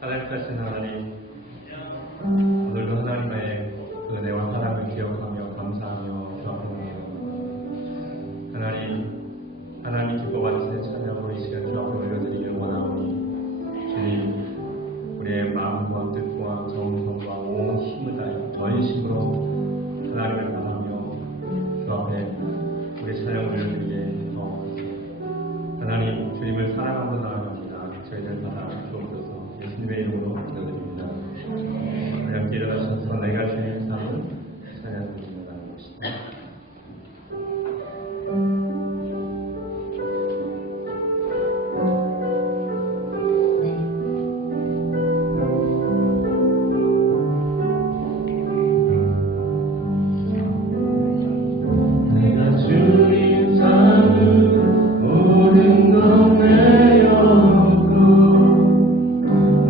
살아계신 하나님, 오늘도 하나님의 은혜와 사랑을 기억하며 감사하며 주합니다. 하나님 기뻐 받으시는 찬양으로 이 시간 주 앞에 올려드리기를 원하오니, 주님, 우리의 마음과 뜻과 정성과 온 힘을 다해 전심으로 하나님을 바라며 주 앞에 우리 찬양을 올려드리게 하옵소서. 하나님, 주님을 사랑하며 나아갑니다. 저희들 받아 주옵소서. 예수님의 이름으로 기도드립니다. 우리 함께 일어나셔서 내가 주의 삶을 찬양드리며 나아갑시다.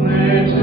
내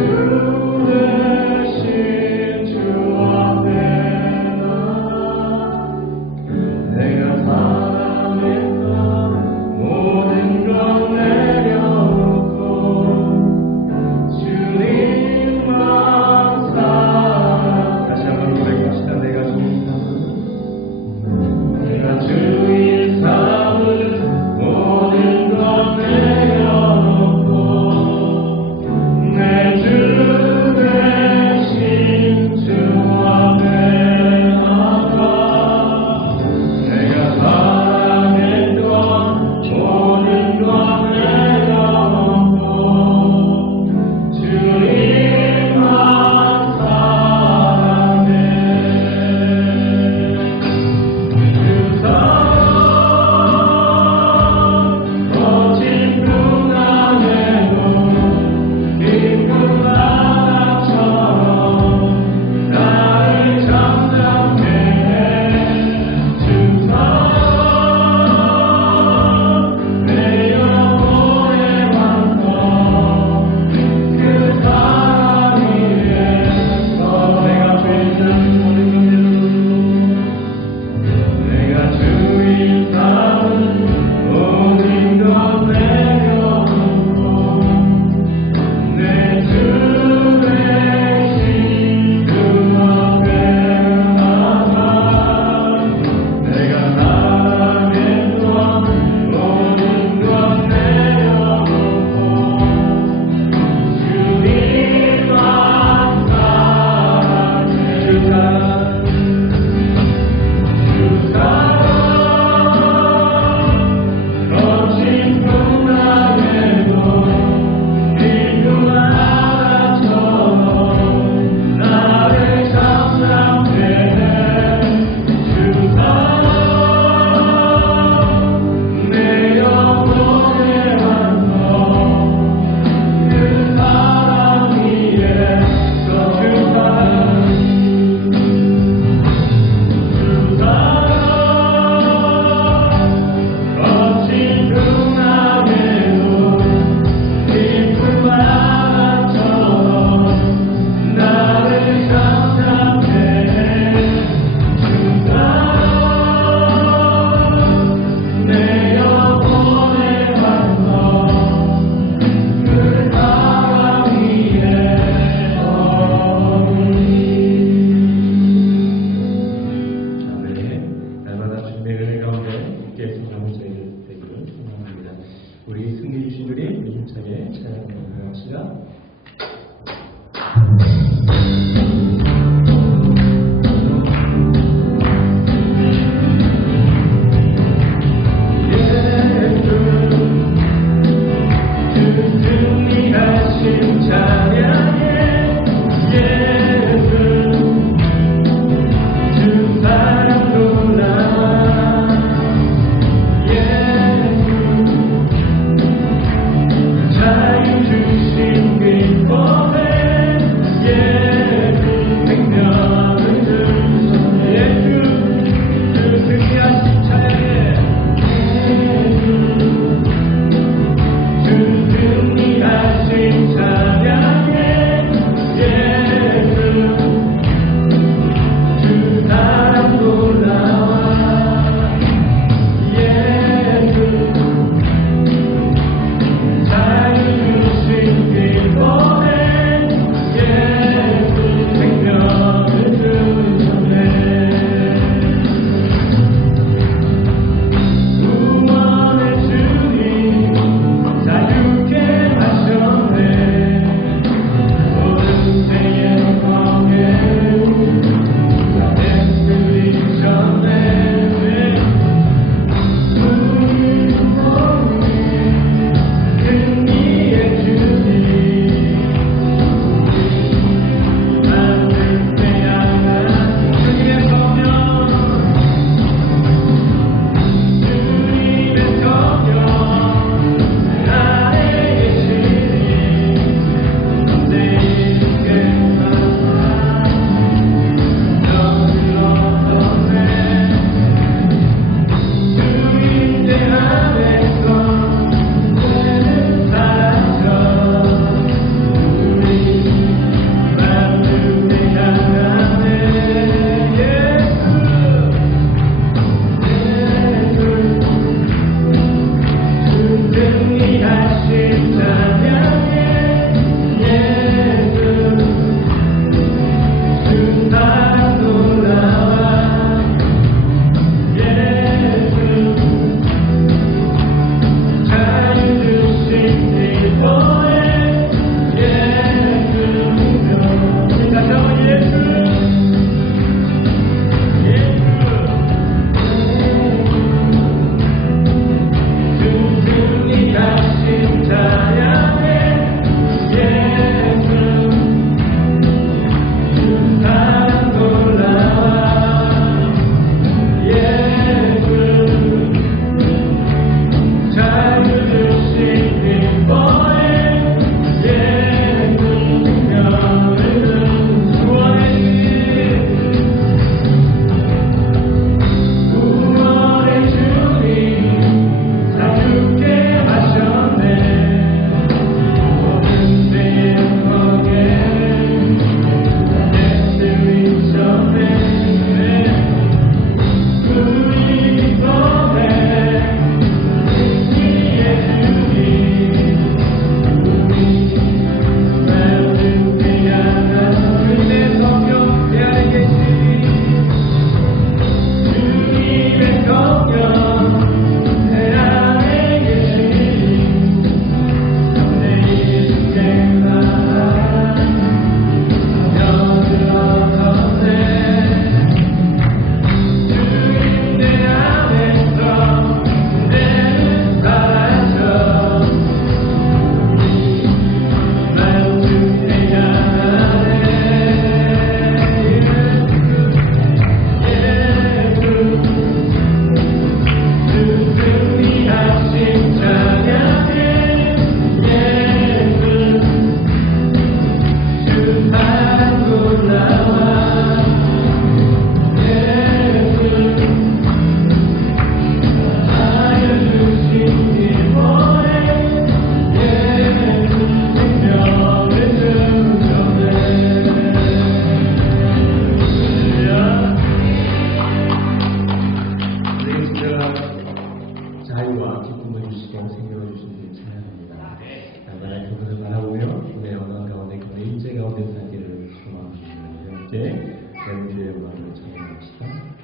함께 왼주의 음악을 찬양합시다.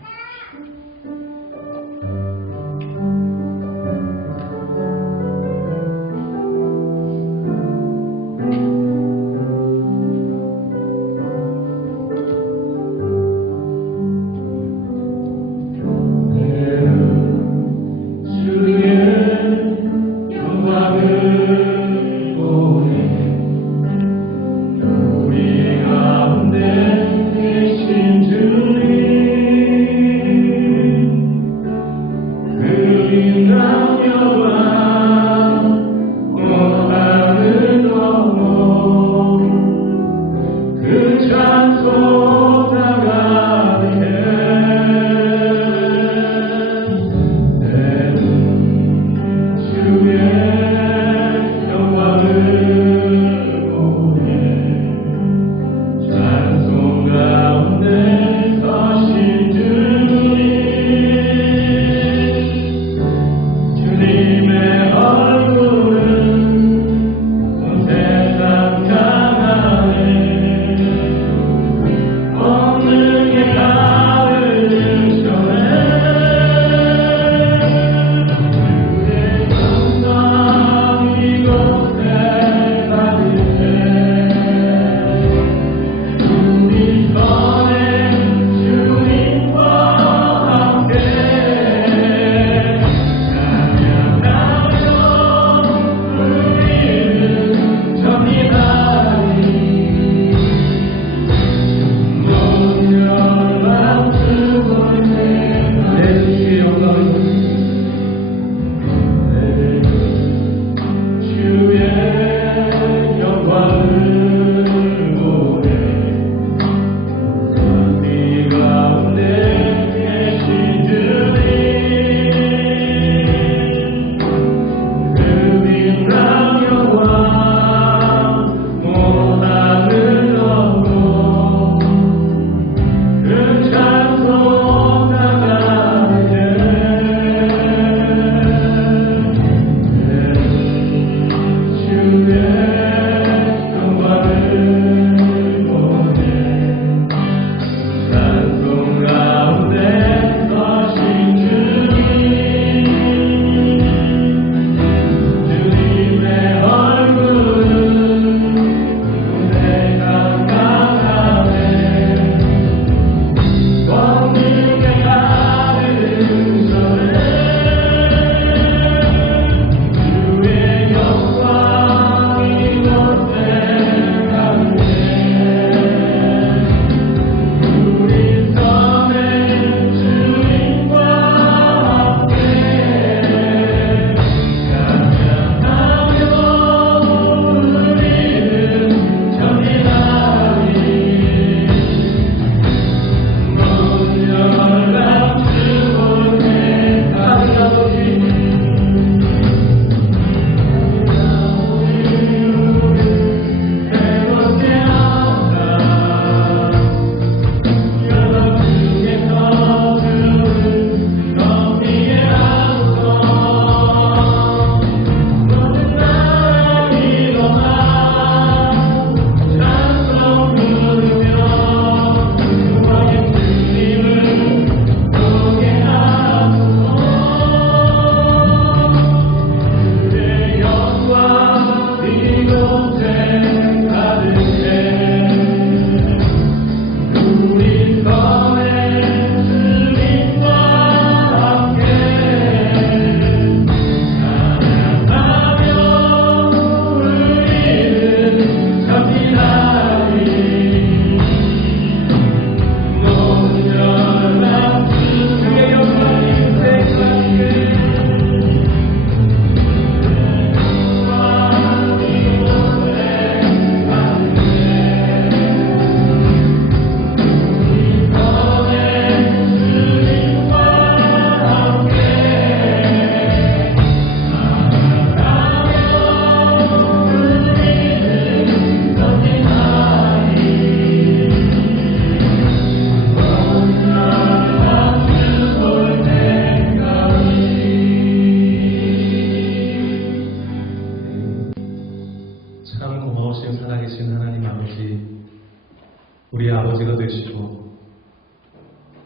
우리의 아버지가 되시고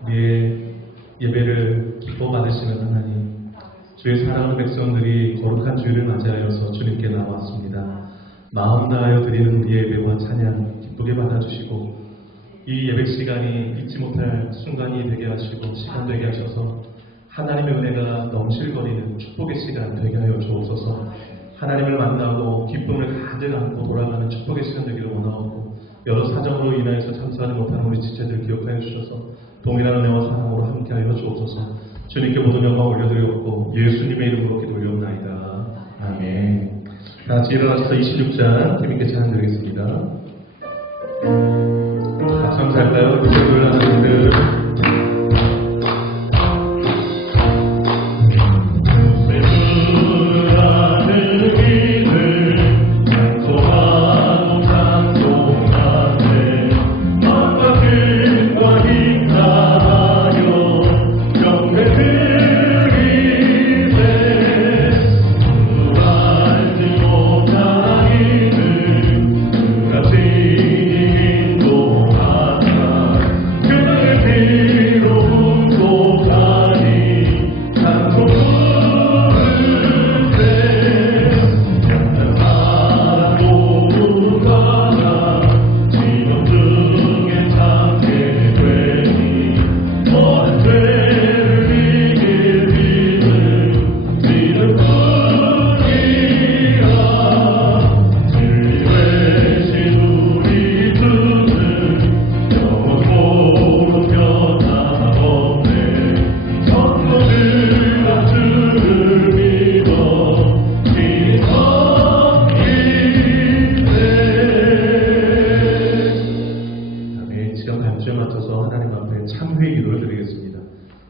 우리의 예배를 기뻐 받으시는 하나님, 주의 사랑하는 백성들이 거룩한 주일을 맞이하여서 주님께 나왔습니다. 마음 다하여 드리는 우리의 예배와 찬양 기쁘게 받아주시고 이 예배 시간이 잊지 못할 순간이 되게 하시고 시간 되게 하셔서 하나님의 은혜가 넘실거리는 축복의 시간 되게 하여 주옵소서. 하나님을 만나고 기쁨을 가득 안고 돌아가는 축복의 시간 되기를 원하옵고, 여러 사정으로 인하여서 참석하지 못하는 우리 지체들 기억하여 주셔서 동일한 은혜와 사랑으로 함께하여 주옵소서. 주님께 모든 영광 올려드리옵고 예수님의 이름으로 기도 올려옵나이다. 아멘. 다 같이 일어나셔서 26장 주님께 찬양 드리겠습니다. 같이 감사할까요? 기도를 하는 분들.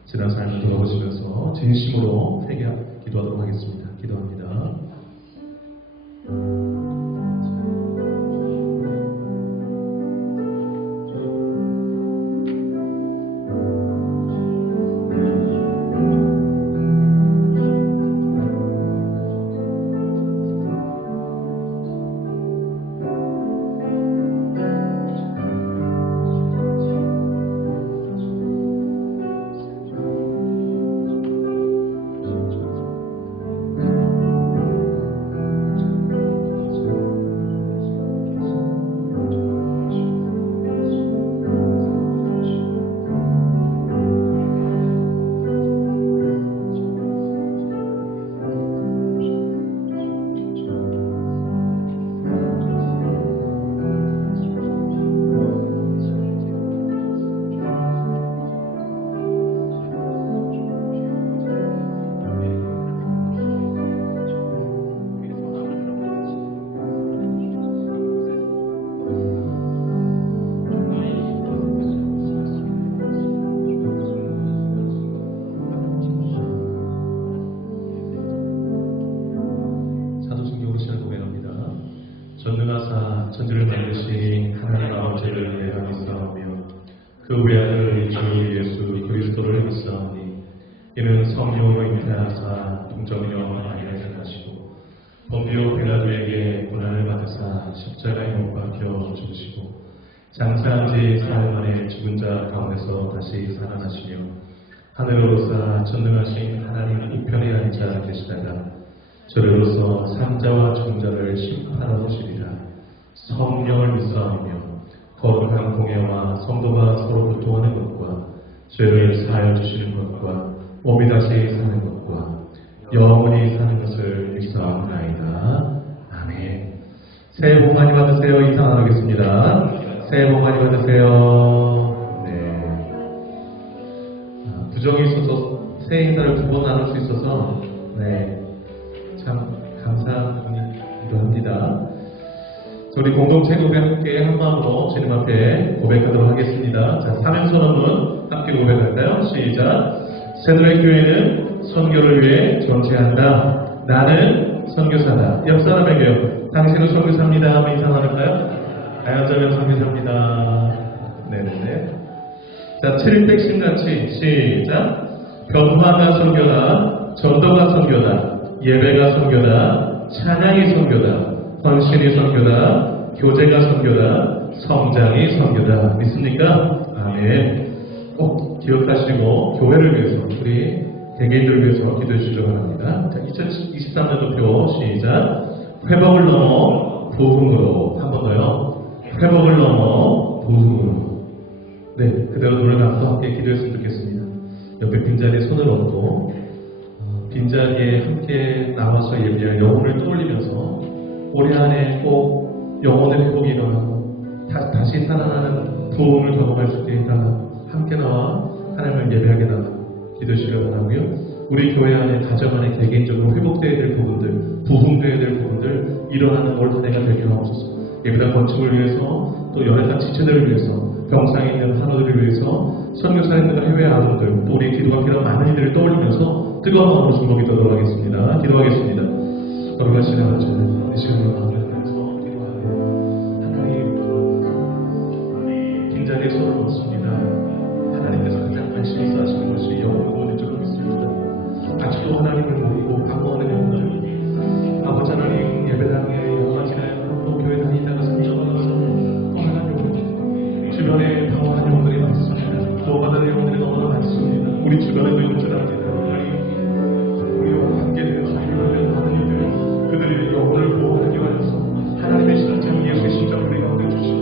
지난 삶을 돌아보시면서 진심으로 기도하도록 하겠습니다. 기도합니다. 전능하사 천지를 만드신 하나님 아버지를 예하였사오며 그 외아들 주 예수 그리스도를 믿사오니 이는 성령으로 잉태하사 동정녀 마리아를 하시고 본디오 빌라도에게 고난을 받으사 십자가에 못 박혀 죽으시고 장사한 지 사흘 만에 죽은 자 가운데서 다시 살아나시며 하늘로사 전능하신 하나님 우편에 앉아 계시다가 저리로서 산자와 중자를 심판하러 오시리라. 성령을 믿사오며 거룩한 공예와 성도가 서로 교통하는 것과 죄를 사하여 주시는 것과 몸이 다시 사는 것과 영원히 사는 것을 믿사옵나이다. 아멘. 새해 복 많이 받으세요. 인사 나누겠습니다. 새해 복 많이 받으세요. 네. 부정이 있어서 새해 인사를 2번 나눌 수 있어서 참 감사한 분이기도 합니다. 우리 공동체 고백 함께 한 마음으로 주님 앞에 고백하도록 하겠습니다. 자, 사명선언문 함께 고백할까요? 시작. 새누리 교회는 선교를 위해 정치한다. 나는 선교사다. 옆 사람에게요. 당신은 선교사입니다. 한번 인사 나눌까요? 아연자면 선교사입니다. 네네네. 자, 700신같이 시작. 변화가 선교다. 전도가 선교다. 예배가 선교다. 찬양이 선교다. 헌신이 선교다. 교제가 선교다, 성장이 선교다. 믿습니까? 아멘. 꼭 기억하시고 교회를 위해서, 우리 개개인들을 위해서 기도해 주시기 바랍니다. 자, 2023년도 표 시작. 회복을 넘어 부흥으로. 한 번 더요. 회복을 넘어 부흥으로. 네, 그대로 눈을 감고 함께 기도했으면 좋겠습니다. 옆에 빈자리에 손을 얹고 빈자리에 함께 나와서 예배할 영혼을 떠올리면서 올해 안에 꼭 영혼의 회복이 일어나고 다시 살아나는 부흥을 경험할 수 있게 해달라. 함께 나와 하나님을 예배하게 달라. 기도하시기 바라고요. 우리 교회 안에, 가정 안에 개개인적으로 회복되어야 될 부분들, 부흥되어야 될 부분들 일어나는 올 한 해가 되게 하옵소서. 예배당 건축을 위해서, 또 연회당 지체들을 위해서, 병상에 있는 환우들을 위해서, 선교사님들과 해외 아동들, 또 우리 기도가 필요한 많은 이들을 떠올리면서 뜨거운 마음으로 주먹 기도하도록 하겠습니다. 기도하겠습니다. 거룩하신 아버지, 이 시간을 마음에서 기도하여 하나님 빈자리에 손을 놓습니다. 하나님께서 가장 관심 있어 하시는 것이 영혼을 보는 줄 믿습니다. 아직도 하나님을 모르고 바꿔오는 영혼들, 아버지 하나님 예배당에 영화 지나요. 또 교회 다니다가 상처받아서 떠나간 영혼들, 주변에 방황한 영혼들이 많습니다. 도와받은 영혼들이 너무나 많습니다. 우리 주변에도 있는 줄 압니다. 하나님, 우리와 함께 되어서 하나님을 많은 이들, 그들의 영혼을 보호하기 위해서 하나님의 신장 예수의 심장을 우리 가운데 주시고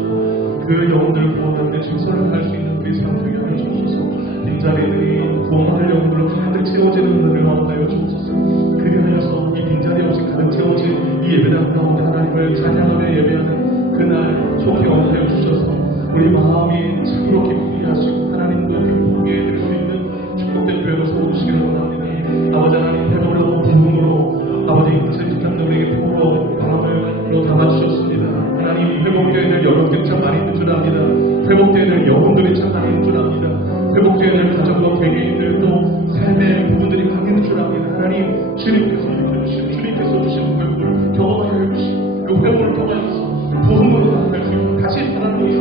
그 영혼들을 보호하는 데 최선을 다할 수 있는 우리 삶 되게 하여 주옵소서. 빈자리들이 구원받을 영혼들로 가득 채워지는 은혜를 마음하여 주옵소서. 그리하여서 이 빈자리 없이 가득 채워진 이 예배당 가운데 하나님을 찬양하며 예배하는 그날 속히 원하여 주셔서 우리 마음이 참으로 기쁘게 하시고 하나님도 기쁘게 해드릴 수 있는 축복된 교회로 세워주시기를 원합니다. 아버지 하나님, 회복으로 부흥으로 아버지 제 부탁들에게 포로 바람으로 담아주셨습니다. 하나님, 회복되어야 될 여러분들이 참 많이 있는 줄 압니다. 회복되어야 될 영혼들이 참 많이 있는 줄 압니다. 회복되어야 될 가정과 개개인들 또 삶의 부분들이 많이 있는 줄 압니다. 하나님, 주님께서 일으켜주시고 주님께서 주시는 회복을 경험하여 해주시고 그 회복을 통하여서 부흥으로 나아갈 수 있고 다시 살아나서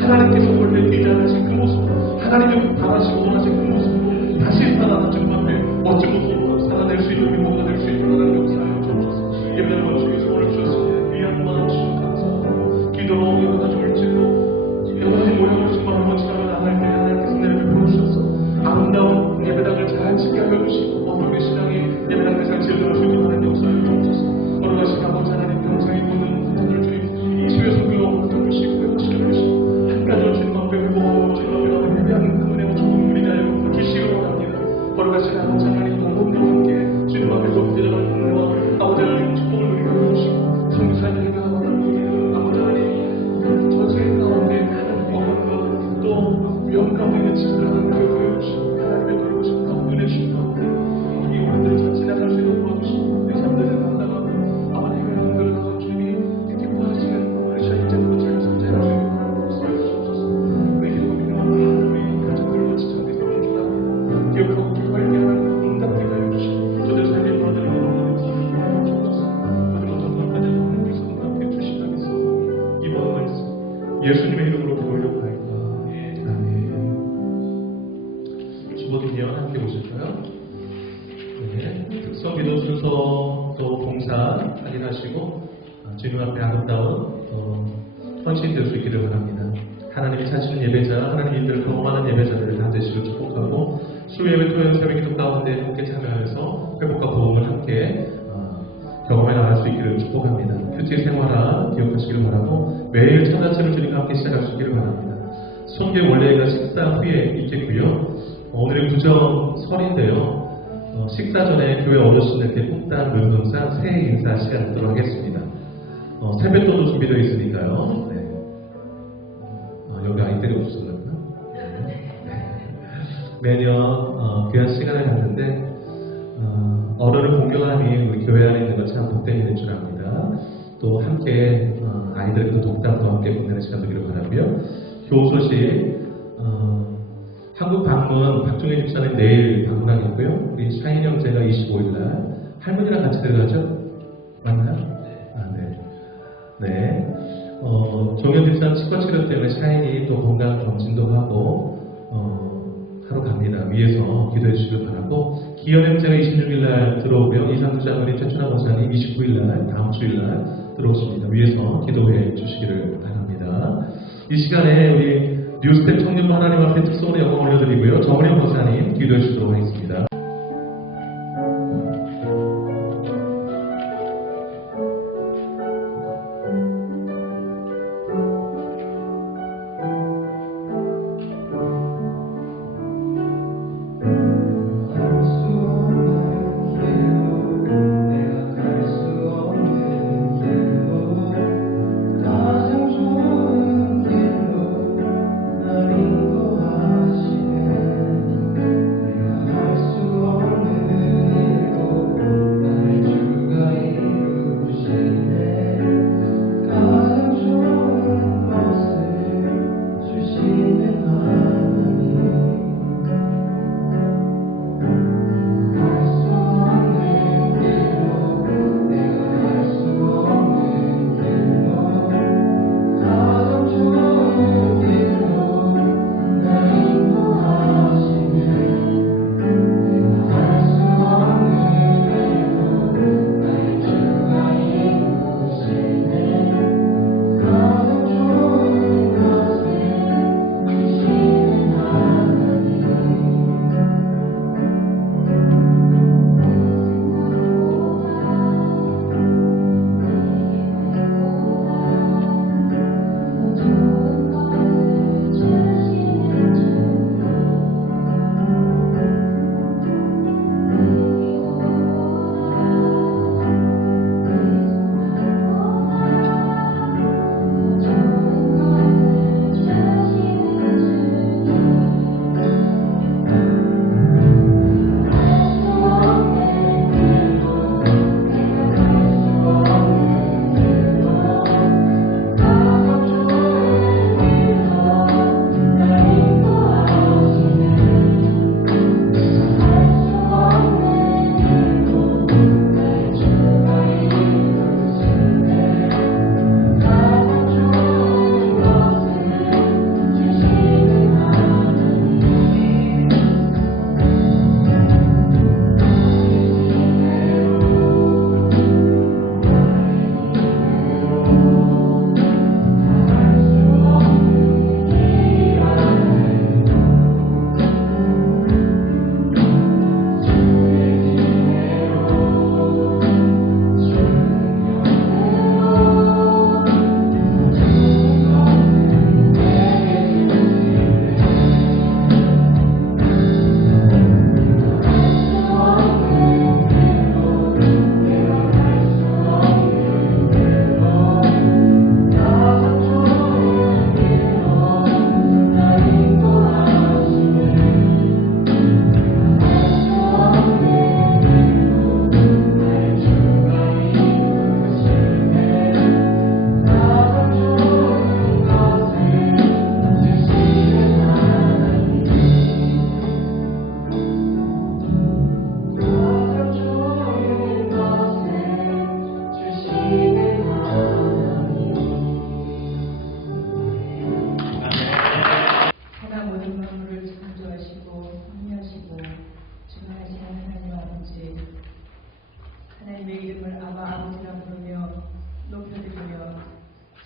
하나님께서 원래 기대하신 그 모습, 하나님의 바라시고 원하신 그 모습으로 다시 살아나는 정말 멋진 모습으로 살아낼 수 있는 행복가 될 수 있도록 하는 역사를 주옵소서. 예배당 건축에서 오늘 주셨습니다. 귀한 마음 주셔서 감사하고 기도로 이거다 줄지도 여러분의 모양을 정말 멋지게 나갈 때 하나님께서 내를 보여주셔서 아름다운 예배당을 잘 짓게 하여 주시고 어머니 신앙이 예배당 대상 지어줄 수 있도록 하는 역사를 주옵소서. 걸어가신 아버지 하나님, 평생에 모든 분들 주님 치유해서 그로 주시고 치료해주시고 한 가지 주님 앞에 회복하고 주님 앞에 가는 예배하는 그 은혜와 좋은 우리 자유 주시기 원합니다. 걸어가신 아버지 하나님, 모든과 함께 주님 앞에서 기도하는 은혜와 아버지 하나님 축복을 누리게 해주시고 성사님과 아버지 하나님 전세 가운데 하나님 보는 것또 위험 가운데 있는 친구들하는 그 보여주시고 하나님의 드리고 싶은 은혜 주시고 이 오늘들을 잘 지나갈 수 있도록 도와주시고 내 삶들을 감당하고 아버지 회원들을 가서 주님이 기뻐하시는 우리 시작자들로 잘 성장할 수 있도록 하나님 역사해 주옵소서. 우리 기도가 필요한 우리 가족들과 지체들이 되는 줄 압니다. 기억하고 기뻐하는 응답되게 하여 주시고 저들 삶에 벌어지는 영혼을 기쁘게 하여 주옵소서. 모든 어떤 것까지 하나님께서 응답해 주시다면서 이번 말씀 예수님의 이름으로 기도하옵나이다. 아멘. 주보드니어 함께 오실까요? 네. 특성 기도 순서 또 봉사 확인하시고 주님 앞에 아름다운 헌신 될 수 있기를 바랍니다. 하나님이 찾으시는 예배자, 하나님 이들을 경험하는 예배자들을 반드시 축복하고 수요예배 토요일 새벽 기도 가운데 함께 참여해서 회복과 보험을 함께 경험해 나갈 수 있기를 축복합니다. 큐티 생활화 기억하시기를 바라고 매일 첫 아침을 주님과 함께 시작할 수 있기를 바랍니다. 송계 원래가 식사 후에 있겠고요. 오늘은 구정 설인데요. 식사 전에 교회 어르신들께 폭탄 문동상 새해 인사 시간 갖도록 하겠습니다. 세뱃돈도 준비되어 있으니까요. 네. 여기 아이들이 없었구나. 매년 귀한 시간을 갖는데 어른을 공경하니 우리 교회 안에 있는 것 참 복된 일인 줄 압니다. 또 함께 아이들의 그 독담도 함께 보내는 시간 되기를 바라고요. 교소식 한국 방문 박종현 집사는 내일 방문하겠고요. 우리 샤인 형제가 25일날 할머니랑 같이 들어가죠? 맞나요? 네. 네. 종현 집사는 치과 치료 때문에 샤인이 또 건강 검진도 하고 하러 갑니다. 위에서 기도해 주시길 바라고 기현 형제가 26일날 들어오고요. 이상주 장로님, 최춘하 목사님 29일날 다음 주일날 들어오십니다. 위에서 기도해 주시기를 바랍니다. 이 시간에 우리 뉴스텝 청년부 하나님 앞에 특성으로 영광 올려드리고요. 정은영 목사님 기도해 주시도록 하겠습니다.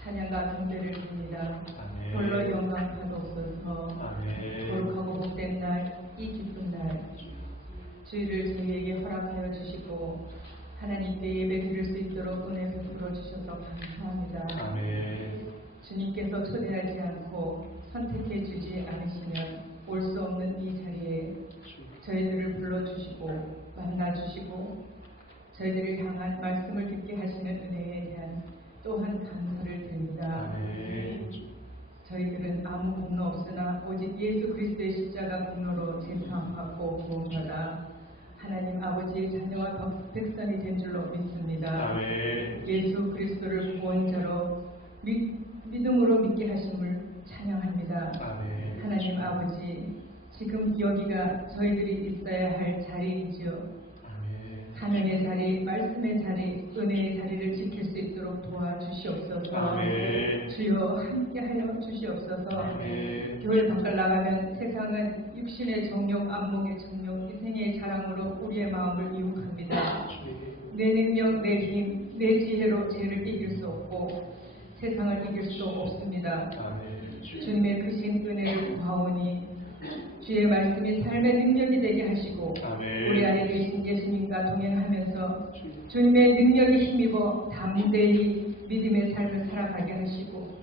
찬양과 경배를 드립니다. 홀로 영광 받옵소서. 거룩하고 복된 날, 이 기쁜 날, 주의를 저희에게 허락하여 주시고 하나님께 예배 드릴 수 있도록 은혜 베풀어 주셔서 감사합니다. 주님께서 초대하지 않고 선택해 주지 않으시면 올 수 없는 이 자리에 저희들을 불러주시고 만나주시고 저희들을 향한 말씀을 듣게 하시는 은혜에 대한 또한 감사를 드립니다. 저희들은 아무 공로 없으나 오직 예수 그리스도의 십자가 공로로 제사함받고 구원받아 하나님 아버지의 자녀와 백성이 된 줄로 믿습니다. 예수 그리스도를 구원자로 믿음으로 믿게 하심을 찬양합니다. 하나님 아버지, 지금 여기가 저희들이 있어야 할 자리이지요. 하나님의 자리, 말씀의 자리, 은혜의 자리를 지킬 수 있도록 도와주시옵소서. 주여 함께하여 주시옵소서. 교회 밖을 나가면 세상은 육신의 정욕, 안목의 정욕, 이생의 자랑으로 우리의 마음을 유혹합니다. 내 능력, 내 힘, 내 지혜로 죄를 이길 수 없고 세상을 이길 수 없습니다. 주님의 크신 은혜를 구하오니 주의 말씀이 삶의 능력이 되게 하시고 우리 안에 계신 예수님과 동행하면서 주님의 능력에 힘입어 담대히 믿음의 삶을 살아가게 하시고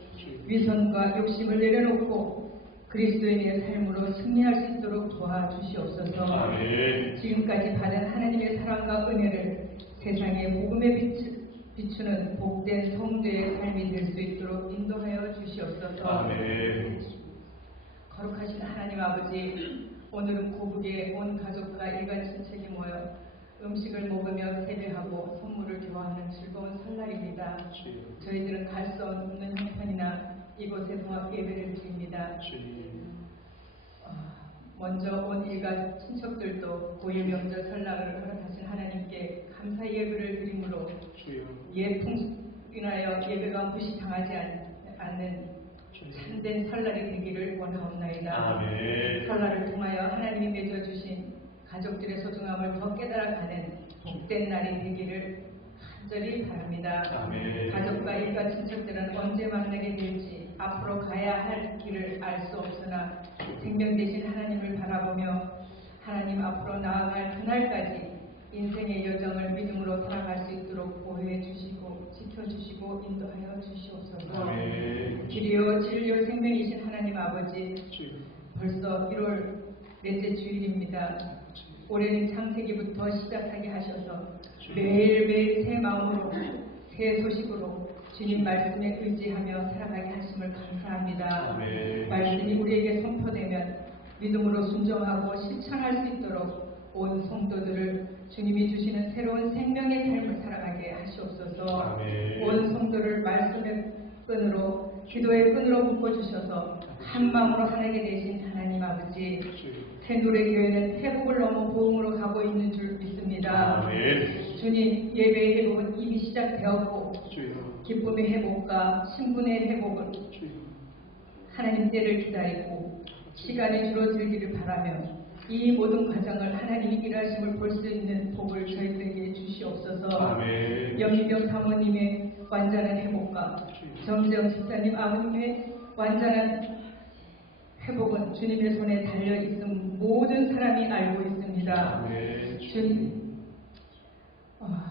위선과 욕심을 내려놓고 그리스도인의 삶으로 승리할 수 있도록 도와주시옵소서. 지금까지 받은 하나님의 사랑과 은혜를 세상의 복음에 비추는 복된 성도의 삶이 될 수 있도록 인도하여 주시옵소서. 거룩하신 하나님 아버지, 오늘은 고국에 온 가족과 일간 친척이 모여 음식을 먹으며 세배하고 선물을 교환하는 즐거운 설날입니다. 저희들은 갈 수 없는 형편이나 이곳에서 예배를 드립니다. 먼저 온 일가 친척들도 고유 명절 설날을 허락하신 하나님께 감사 예배를 드리므로 예풍 인하여 예배가 무시당하지 않는 참된 설날이 되기를 원하옵나이다. 설날을 통하여 하나님이 맺어주신 가족들의 소중함을 더 깨달아가는 복된 날이 되기를 간절히 바랍니다. 가족과 일가 친척들은 언제 만나게 될지 앞으로 가야 할 길을 알 수 없으나 생명 되신 하나님을 바라보며 하나님 앞으로 나아갈 그날까지 인생의 여정을 믿음으로 살아갈 수 있도록 보호해 주시고 지켜주시고 인도하여 주시옵소서. 길이요 진리요 생명이신 하나님 아버지, 벌써 1월 넷째 주일입니다. 올해는 창세기부터 시작하게 하셔서 매일매일 새 마음으로 새 소식으로 주님 말씀에 의지하며 살아가게 하심을 감사합니다. 말씀이 우리에게 선포되면 믿음으로 순종하고 실천할 수 있도록 온 성도들을 주님이 주시는 새로운 생명의 삶을 살아가게 하시옵소서. 온 성도를 말씀의 끈으로 기도의 끈으로 묶어주셔서 한 마음으로 하나게 되신 하나님 아버지, 새누리교회는 회복을 넘어 보응으로 가고 있는 줄 믿습니다. 주님, 예배의 회복은 이미 시작되었고 기쁨의 회복과 신분의 회복은 하나님 때를 기다리고 시간이 줄어들기를 바라며 이 모든 과정을 하나님이 일하심을 볼 수 있는 복을 저희들에게 주시옵소서. 영희경 사모님의 완전한 회복과 정정 집사님 아버님의 완전한 회복은 주님의 손에 달려 있음 모든 사람이 알고 있습니다. 주님,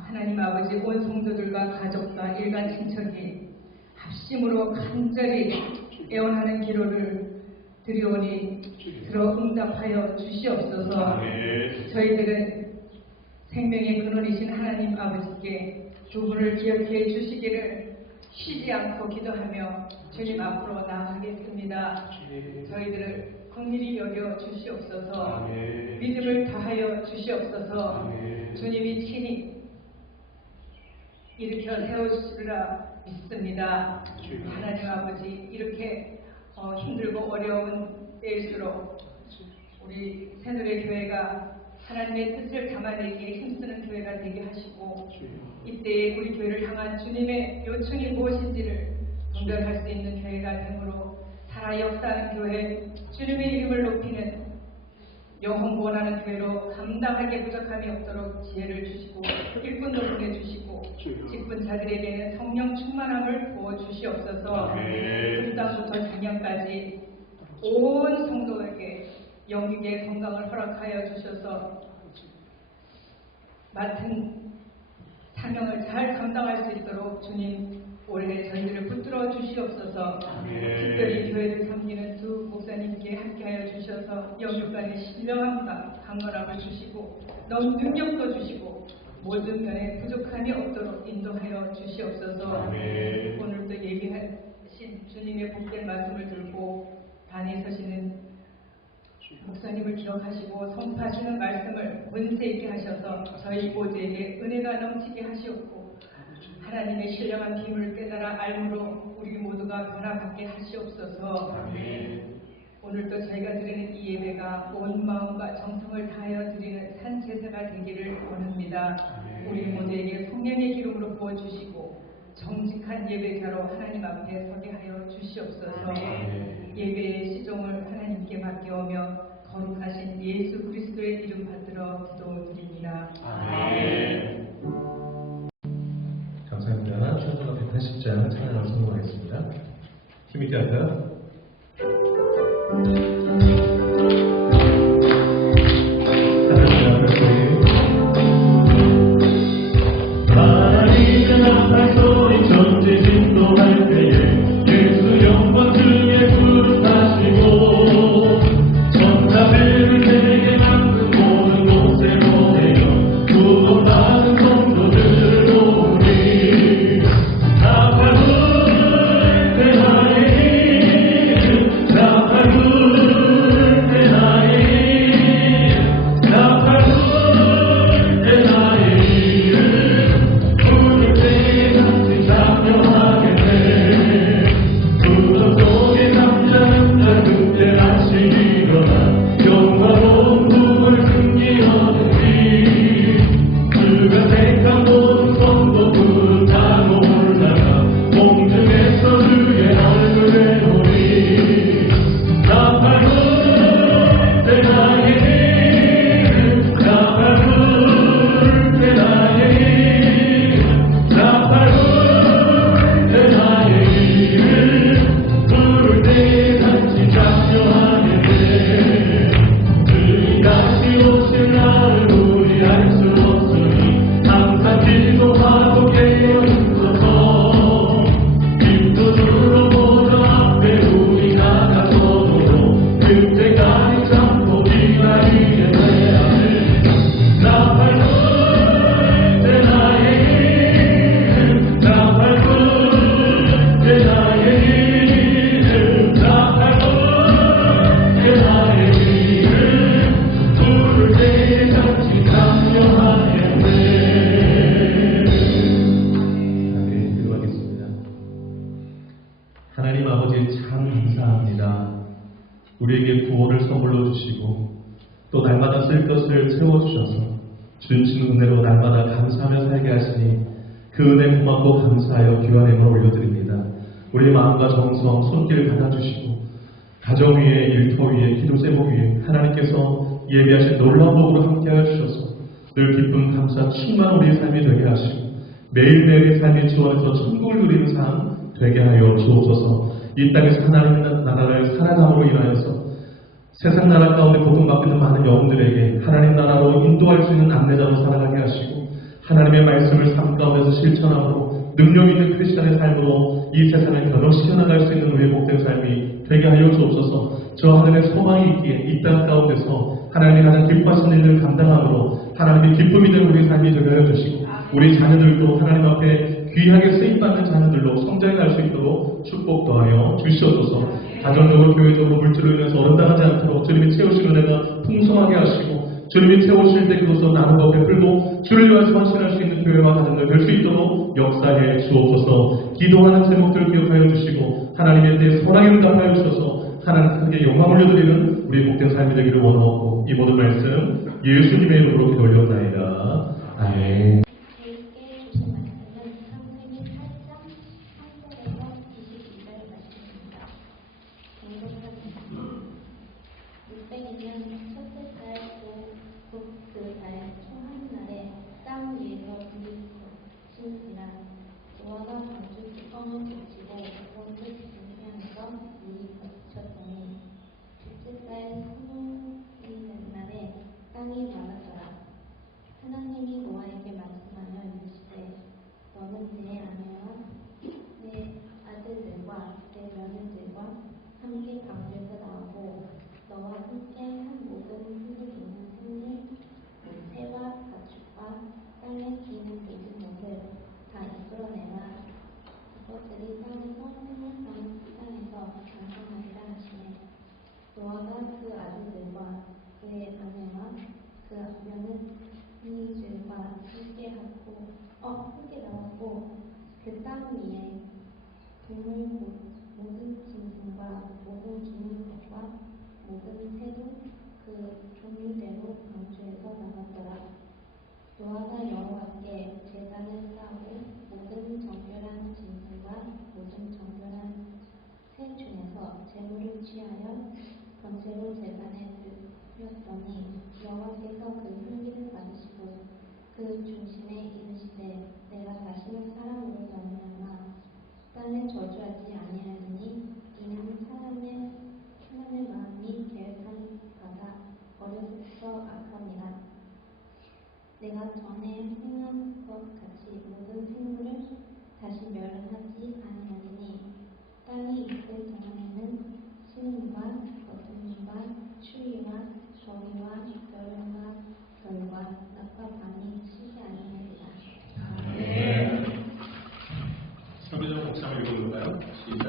하나님 아버지, 온 성도들과 가족과 일간 친척이 합심으로 간절히 애원하는 기도를 드리오니 들어 응답하여 주시옵소서. 저희들은 생명의 근원이신 하나님 아버지께 두 분을 기억해 주시기를 쉬지 않고 기도하며 주님 앞으로 나아가겠습니다. 저희들을 긍휼히 여겨 주시옵소서. 믿음을 다하여 주시옵소서. 주님이 친히 일으켜 세우시리라 믿습니다. 하나님 아버지, 이렇게 힘들고 어려운 때일수록 우리 새누리교회가 하나님의 뜻을 담아내기에 힘쓰는 교회가 되게 하시고 이때에 우리 교회를 향한 주님의 요청이 무엇인지를 분별할 수 있는 교회가 되므로 살아 역사하는 교회, 주님의 이름을 높이는 영혼 구원하는 교회로 감당하게 부족함이 없도록 지혜를 주시고 일꾼도 보내주시고 직분 자들에게는 성령 충만함을 부어주시옵소서. 불상부터 작년까지 온 성도에게 영육의 건강을 허락하여 주셔서 맡은 사명을 잘 감당할 수 있도록 주님 올해 저희들을 붙들어 주시옵소서. 특별히 교회를 섬기는 두 목사님께 함께하여 주셔서 영육간의 신령함과 강건함을 주시고 너무 능력도 주시고 모든 면에 부족함이 없도록 인도하여 주시옵소서. 오늘도 예비하신 주님의 복된 말씀을 들고 단에 서시는 목사님을 기억하시고 선포하시는 말씀을 권세 있게 하셔서 저희 모두에게 은혜가 넘치게 하시옵고 하나님의 신령한 비밀을 깨달아 알므로 우리 모두가 변화받게 하시옵소서. 오늘도 저희가 드리는 이 예배가 온 마음과 정성을 다하여 드리는 산제사가 되기를 원합니다. 우리 모두에게 성령의 기름으로 부어주시고 정직한 예배자로 하나님 앞에 서게 하여 주시옵소서. 예배의 시종을 하나님께 맡겨오며 거룩하신 예수 그리스도의 이름 받들어 기도드립니다. 아멘. 않은 찬양을 선물하겠습니다. 힘있게 할까요? 하나님의 나팔 소리 전지 진동할 때에 예수 영광 중에 부르타시고 천사들을 세게 만든 모든 곳에 보내어 구원받은 성도들 오니 나팔 불 때 나의 힘 나팔 불 때 나의 힘 나팔 불 때 나의 힘 부를 때 같이 참여하게 돼 구름 속에 잠자는 자 그때 다시 일어나 영화로운 꿈을 승리하느니 주가 택한 모든 성도들 타고 올라가 공중에서 주의 얼굴에 오니 나팔 불 때 나의 힘 나팔 불 때 나의 힘 나팔 불 때 나의 힘 부를 때 같이 참여하게 돼 주님 다시 오실 날을 우리 알 수 없으니 항상 기도하고 깨어 있어서 입도 눌러보자 앞에 우리 나가서도 그때까지 참고 기다리게 돼야 돼 나팔 불 때 나의 힘 나팔 불 때 나의 힘 나팔 불 때 나의 힘 부를 때 같이 참여하게 돼. 아멘. 기도하겠습니다. 하나님 아버지 참 감사합니다. 우리에게 구원을 선물로 주시고 또 날마다 쓸 것을 채워주셔서 주신 은혜로 날마다 감사하며 살게 하시니 그 은혜 고맙고 감사하여 귀한 행을 올려드립니다. 우리의 마음과 정성, 손길 받아주시고 가정 위에, 일터 위에, 기도 제목 위에 하나님께서 예비하신 놀라운 복으로 함께하여 주셔서 늘 기쁨, 감사, 충만한 우리의 삶이 되게 하시고 매일매일의 삶의 지원에서 천국을 누리는 삶 되게 하여 주옵소서. 이 땅에서 하나님의 나라를 살아감으로 인하여서 세상 나라 가운데 고통받고 있는 많은 영혼들에게 하나님 나라로 인도할 수 있는 안내자로 살아가게 하시고 하나님의 말씀을 삶 가운데서 실천함으로 능력 있는 크리스천의 삶으로 이 세상을 변화시켜 나갈 수 있는 우리의 복된 삶이 되게 하여 주옵소서. 저 하늘의 소망이 있기에 이 땅 가운데서 하나님이 가장 기뻐하시는 일을 감당함으로 하나님의 기쁨이 되는 우리의 삶이 되게 하여 주시고 우리 자녀들도 하나님 앞에 귀하게 쓰임받는 자녀들로 성장해 갈 수 있도록 축복 더하여 주시옵소서. 가정적으로, 교회적으로, 물질로 인해서 어른당하지 않도록 주님이 채우시는 은혜가 풍성하게 하시고 주님이 채우실 때 그것으로 나누고 베풀고 주를 위하여 헌신할 수 있는 교회와 가정들 될 수 있도록 역사해 주옵소서. 기도하는 제목들을 기억하여 주시고 하나님의 때에 선하게 응답하여 주셔서 하나님 크게 영광 올려드리는 우리 복된 삶이 되기를 원하옵고 이 모든 말씀 예수님의 이름으로 기도 올렸나이다. 아멘. 주님께 주신 말씀은 창세기 8장 3절에서 22절 말씀입니다. 공독하겠습니다. 룻베니는 첫째 달 그 달 초하늘날에 땅 위에서 부딪힌지라 노아가 방주 구멍을 고치고 그것을 준비하면서 물이 벅찼더니 둘째 달 성령이 날에 땅이 말하더라. 하나님이 노아에게 말씀하여 이르시되 너는 내 아내와 내 아들들과 내 며느들과 함께 방주에서 나오고 너와 함께 한 모든 흙이 있는 생물 새와 가축과 땅에 기는 모든 것을 다 이끌어내라. 그것들이 땅에서 생활하는 땅에서 장성하리라 하시네. 노아가 그 아들들과 그의 아내와 그 며느리들과 함께 나왔고 그 땅 위에 동물 모든 짐승과 모든 기는 것과 모든 새도 그 종류대로 방주에서 나갔더라. 노아가 여호와께 제단을 쌓고 모든 정결한 짐승과 모든 정결한 새 중에서 제물을 취하여 번제로 제단에 드렸더니 여호와께서 그 향기를 받으시고 그 중심에 이르시되 내가 다시는 사람으로 말미암아 땅을 저주하지 아니하리니 이는 사람의 마음이 계획한 바가 어려서부터 악함이라. 내가 전에 행한 것 같이 모든 생물을 다시 멸하지 아니하리니 땅에 있을 동안에는 신음과 거듭림과 추위와 더위와 여름과 겨울과 낮과 밤이 쉬지 아니하리라. 설교자 목사님 읽어볼까요? 시작.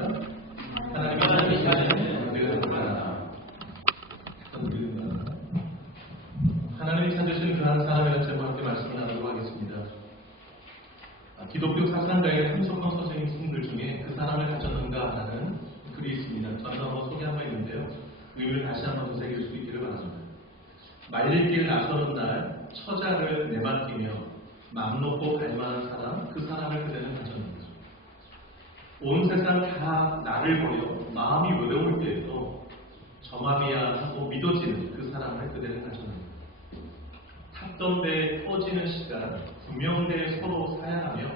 하나님이 찾으시는 내가 듣는다. 하나님이 찾으신 그 한 사람이라는 제목과 함께 말씀을 나누도록 하겠습니다. 기독교 사상가의 참석한 선생님들 중에 그 사람을 가졌는가 하는 글이 있습니다. 저는 한번 소개한 바 있는데요. 의미를 다시 한번 되새길 수 있기를 바랍니다. 말릴 길 나서는 날 처자를 내맡기며 맘 놓고 갈만한 사람, 그 사람을 그대는 가졌는가. 온 세상 다 나를 버려 마음이 외로울 때에도 저맘이야 하고 믿어지는 그 사람을 그대는 가졌는가. 탔던 배에 터지는 시간, 구명대에 서로 사양하며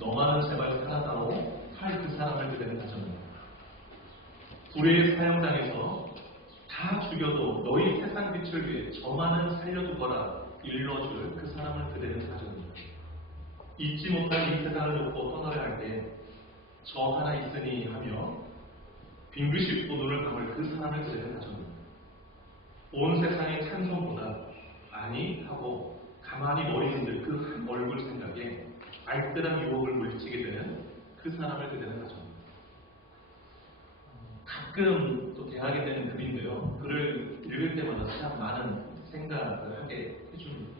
너만은 제발 살아다오 할 그 사람을 그대는 가졌는가. 불의의 사형당해서 다 죽여도 너희 세상 빛을 위해 저만은 살려두거라 일러줄 그 사람을 그대는 가졌는가. 잊지 못할 이 세상을 놓고 떠나려 할 때 저 하나 있으니 하며 빙긋이 웃고 눈을 감을 그 사람을 그대는 가졌는가. 온 세상의 찬송보다 아니 하고 가만히 머리 흔들 그 한 얼굴 생각에 알뜰한 유혹을 물리치게 되는 그 사람을 그대는 가졌는가. 가끔 또 대하게 되는 글인데요. 글을 읽을 때마다 참 많은 생각을 하게 해줍니다.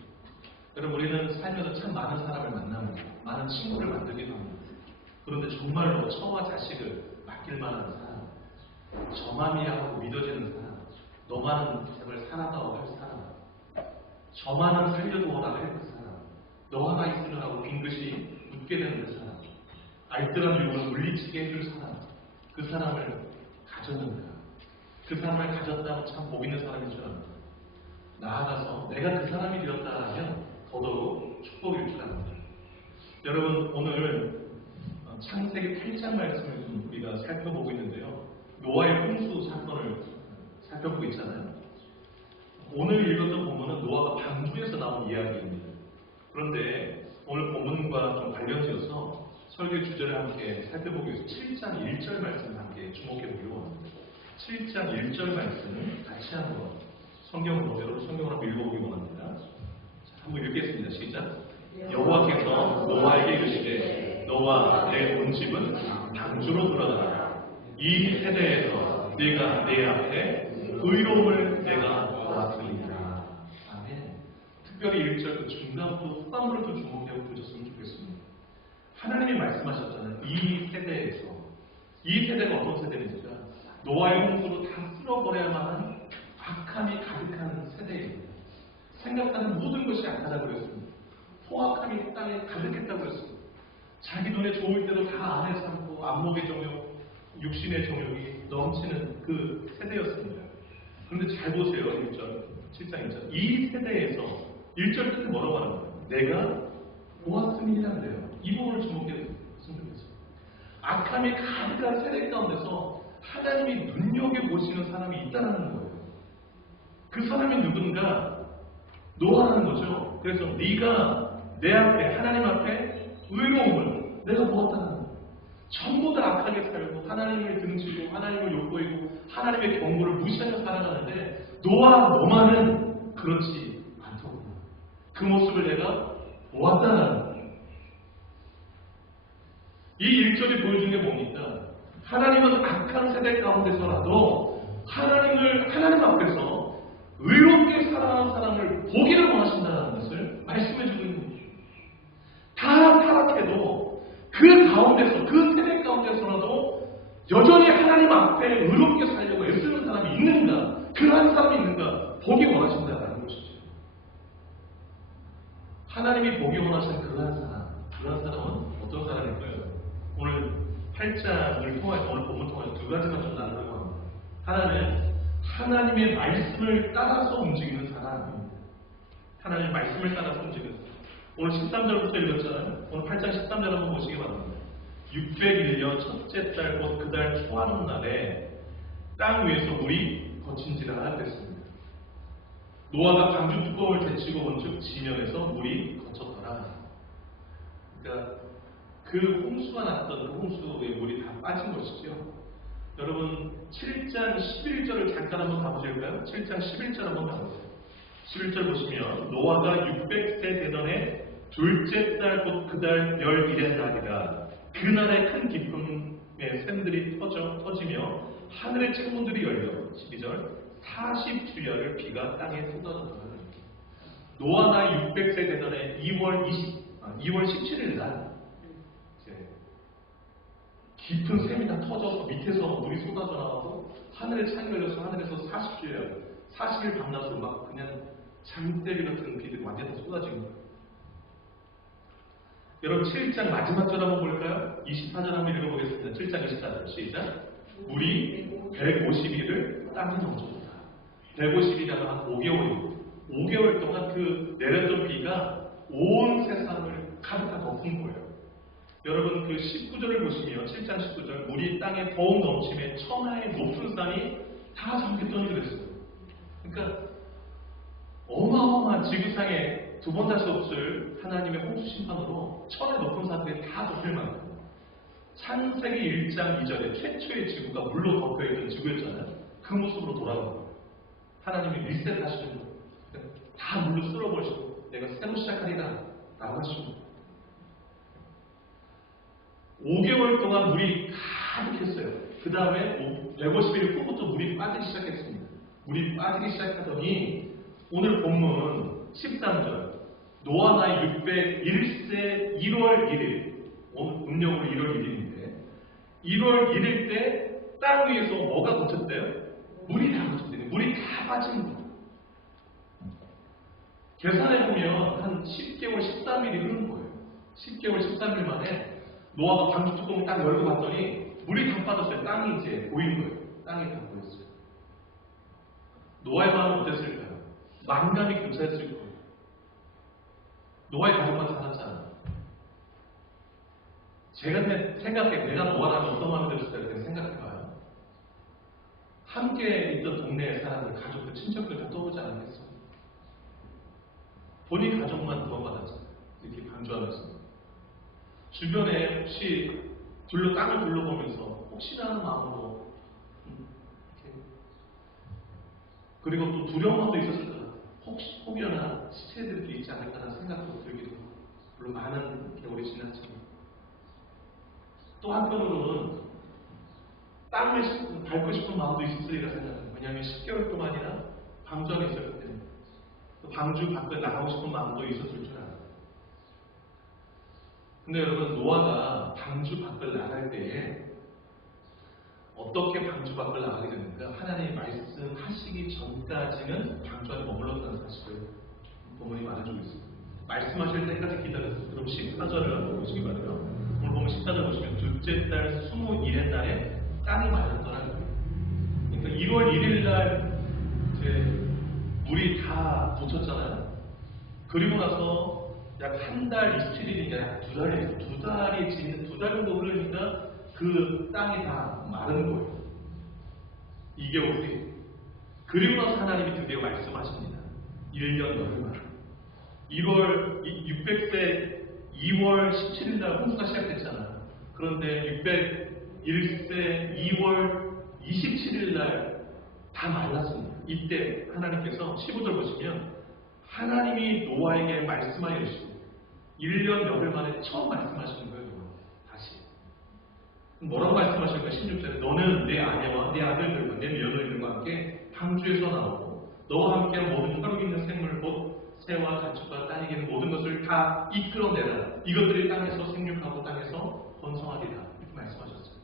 여러분, 우리는 살면서 참 많은 사람을 만납니다. 많은 친구를 만들기도 합니다. 그런데 정말로 처와 자식을 맡길 만한 사람, 저맘이야 하고 믿어지는 사람, 너만은 제발 살아다오 할 사람, 저만은 살려두어라 할 그 사람, 너 하나 있으면 하고 빙긋이 웃게 되는 그 사람, 알뜰한 유혹을 물리치게 해줄 사람, 그 사람을 가졌는가. 그 사람을 가졌다면 참 복 있는 사람인 줄 압니다. 나아가서 내가 그 사람이 되었다 하면 더더욱 축복일 줄 압니다. 여러분, 오늘 창세기 8장 말씀을 좀 우리가 살펴보고 있는데요. 노아의 홍수 사건을 살펴보고 있잖아요. 오늘 읽었던 본문은 노아가 방주에서 나온 이야기입니다. 그런데 오늘 본문과 좀 관련지어서 설교 주제를 함께 살펴보기 위해서 7장 1절 말씀을 함께 주목해 보려고 합니다. 7장 1절 말씀을 같이 한번 성경 그대로 성경을 한번 읽어보기 원합니다. 자, 한번 읽겠습니다. 시작. 여호와께서 노아에게 이르시되 너와 내 온 집은 방주로 들어가라. 이 세대에서 네가 내 앞에 의로움을 내가 보았으리라. 아멘. 특별히 1절 그 중간부터 후반부를 또 주목해 보셨으면 좋겠습니다. 하나님이 말씀하셨잖아요. 이 세대에서. 이 세대가 어떤 세대입니까? 노아의 홍수로 다 쓸어버려야만 하는 악함이 가득한 세대입니다. 생각하는 모든 것이 악하다고 했습니다. 포악함이 땅에 가득했다고 했습니다. 자기 눈에 좋을 때도 다 안에 삼고 안목의 정욕, 육신의 정욕이 넘치는 그 세대였습니다. 그런데 잘 보세요. 1절, 7장 1절. 이 세대에서 1절 끝에 뭐라고 하는 거예요? 내가 보았음이란데요. 이 부분을 주목했으면 좋겠어요. 악함이 가득한 세대 가운데서 하나님이 눈여겨보시는 사람이 있다는 거예요. 그 사람이 누군가? 노아라는 거죠. 그래서 네가 내 앞에, 하나님 앞에 의로움을 내가 보았다는 거예요. 전부 다 악하게 살고 하나님을 등지고 하나님을 욕보이고 하나님의 경고를 무시하며 살아가는데 너만은 그렇지 않더구나. 그 모습을 내가 보았다는 거예요. 이 1절이 보여준 게 뭡니까? 하나님은 악한 세대 가운데서라도 하나님 앞에서 의롭게 살아가는 사람을 보기를 원하신다는 것을 말씀해 주는 거예요. 다 타락해도 그 가운데서, 그 세대 가운데서라도 여전히 하나님 앞에 의롭게 살려고 애쓰는 사람이 있는가? 그러한 사람이 있는가? 보기 원하신다는 것이죠. 하나님이 보기 원하시는 그러한 사람은 어떤 사람일까요? 오늘 8장을 통해서, 오늘 본문 통해서 두 가지가 좀 나누려고 합니다. 하나는 하나님의 말씀을 따라서 움직이는 사람입니다. 하나님의 말씀을 따라서 움직이는 사람. 오늘 13절부터 읽었잖아요. 오늘 8장 13절 한번 보시기 바랍니다. 601년 첫째 달 곧 그 달 초하는 날에 땅 위에서 물이 거친지를 하게 됐습니다. 노아가 방주 뚜껑을 제치고 온즉 지면에서 물이 거쳤더라. 그러니까 그 홍수가 났던 그 홍수에 물이 다 빠진 것이죠. 여러분 7장 11절을 잠깐 한번 가보실까요? 7장 11절 한번 가보세요. 11절 보시면 노아가 600세 되던 둘째 달 곧 그 달 11일의 날이라. 그날에 큰 기쁨의 샘들이 터지며 하늘의 창문들이 열려. 12절 40주야를 비가 땅에 쏟아졌다. 노아가 600세 되던 2월 17일 날 깊은 샘이 다 터져서 밑에서 물이 쏟아져 나와서 하늘에 창이 열려서 하늘에서 40주야 40일 밤낮으로 막 그냥 장대비 같은 비들이 완전히 쏟아진 거예요. 여러분 7장 마지막 절 한번 볼까요? 24절 한번 읽어보겠습니다. 7장 24절 시작. 물이 150일을 땅에 넘쳐졌다. 150일이면 한 5개월입니다. 5개월 동안 그 내렸던 비가 온 세상을 가득 다 덮은 거예요. 여러분 그 19절을 보시면 7장 19절 물이 땅에 더욱 넘침에 천하의 높은 산이 다 잠겼더니 그랬어요. 그러니까 어마어마한 지구상에 두 번 다시 없을 하나님의 홍수 심판으로 천의 높은 산들이 다 덮일 만큼 창세기 1장 2절에 최초의 지구가 물로 덮여있던 지구였잖아요. 그 모습으로 돌아온 거예요. 하나님이 리셋하시는 거예요. 다 물로 쓸어버리시고 내가 새로 시작하리라 라고 하시는 거예요. 5개월 동안 물이 가득했어요. 그 다음에 150일 후부터 물이 빠지기 시작했습니다. 물이 빠지기 시작하더니 오늘 본문 13절 노아 나이 601세 1월 1일 오늘 음력으로 1월 1일인데 1월 1일 때 땅 위에서 뭐가 거쳤대요? 물이 다 거쳤대요. 물이 다 빠진 거예요. 계산해보면 한 10개월 13일이 흐른 거예요. 10개월 13일 만에 노아가 방주 뚜껑을 딱 열고 봤더니 물이 다 빠졌어요. 땅이 이제 보이는 거예요. 땅이 다 보였어요. 노아의 마음은 어땠을까요? 만감이 근사했을 거예요. 노아의 가족만 살았잖아. 제가 생각해 내가 노아라면 어떤 마음이 들었을까 생각해봐요. 함께 있던 동네의 사람들, 가족들, 친척들 다 떠오르지 않았겠어? 본인 가족만 구원받았잖아요. 이렇게 강조하면서. 주변에 혹시 땅을 둘러보면서 혹시나 하는 마음으로 이렇게. 그리고 또 두려운 마음도 있었을 거예요. 혹여나 시체들이 있지 않을까라는 생각도 들기도 하고. 물론 많은 겨울이 지났지만 또 한편으로는 땅을 밟고 싶은 마음도 있었으리라 생각해요. 왜냐하면 10개월 동안이나 방주 안에 있었기 때문에 또 방주 밖에 나가고 싶은 마음도 있었을 줄 알아요. 근데 여러분 노아가 방주 밖을 나갈 때에 어떻게 방주 밖을 나가게 됩니까? 하나님이 말씀하시기 전까지는 방주 안에 머물렀다는 사실을 본문이 말해주고 있습니다. 말씀하실 때까지 기다렸어요. 그럼 14절을 한번 보시기 바라요. 오늘 보면 14절 보시면 둘째 달 21의 날에 땅이 말랐더라는 거예요. 그러니까 1월 1일 날 이제 물이 다 묻혔잖아요. 그리고 나서 약 한 달 27일인가 약 두 달이에요. 두 달 정도 흐르니까 그 땅이 다 마른 거예요. 2개월 후에. 그리고 나서 하나님이 드디어 말씀하십니다. 1년 너희만 600세 2월 17일 날 홍수가 시작됐잖아요. 그런데 601세 2월 27일 날 다 말랐습니다. 이때 하나님께서 15절 보시면 하나님이 노아에게 말씀하여 주시고 1년 열흘 만에 처음 말씀하시는 거예요. 다시 뭐라고 말씀하실까요? 16절에 너는 내 아내와 내 아들들과 내 며느리들과 함께 방주에서 나오고 너와 함께한 모든 혈육 있는 생물 곧 새와 가축과 땅에 있는 모든 것을 다 이끌어내라. 이것들이 땅에서 생육하고 땅에서 번성하리라. 이렇게 말씀하셨어요.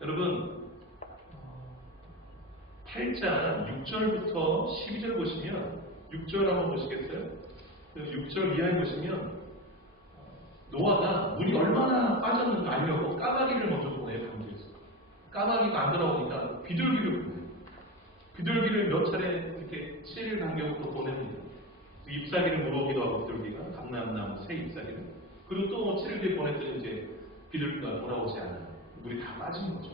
여러분 8장 6절부터 12절 보시면 6절 한번 보시겠어요? 6절 이하에 보시면 노아가 물이 얼마나 빠졌는지 알려고 까마귀를 먼저 보내요. 방주에서. 까마귀가 안 돌아오니까 비둘기를 보내요. 비둘기를 몇 차례 이렇게 7일 간격으로 보냅니다. 잎사귀를 물어오기도 하고 비둘기가 감람나무 새 잎사귀를 그리고 또 7일 뒤에 보냈더니 이제 비둘기가 돌아오지 않아요. 물이 다 빠진 거죠.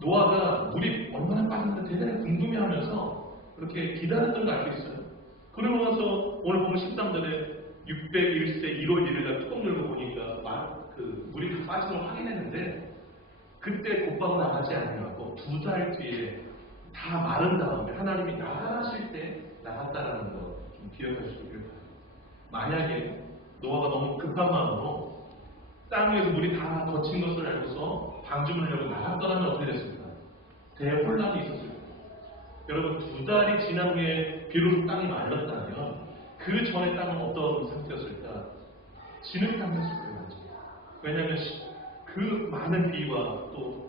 노아가 물이 얼마나 빠졌는지 대단히 궁금해하면서 그렇게 기다렸던 거 알 수 있어요. 그러고 나서 오늘 보면 13절에 601세 1월 1일날 뚜껑 열고 보니까 물이 다 빠진 걸 확인했는데 그때 곧바로 나가지 않으려고 2달 뒤에 다 마른 다음에 하나님이 나가실 때 나갔다라는 거 좀 기억할 수 있길 바랍니다. 만약에 노아가 너무 급한 마음으로 땅 위에서 물이 다 덮친 것을 알고서 방주문을 열고 나갔더라면 어떻게 됐을까? 대혼란이 있었을 거예요. 여러분 2달이 지난 후에 비로소 땅이 말랐다면 그 전에 땅은 어떤 상태였을까? 진흙 땅이었을 거예요. 왜냐하면 그 많은 비와 또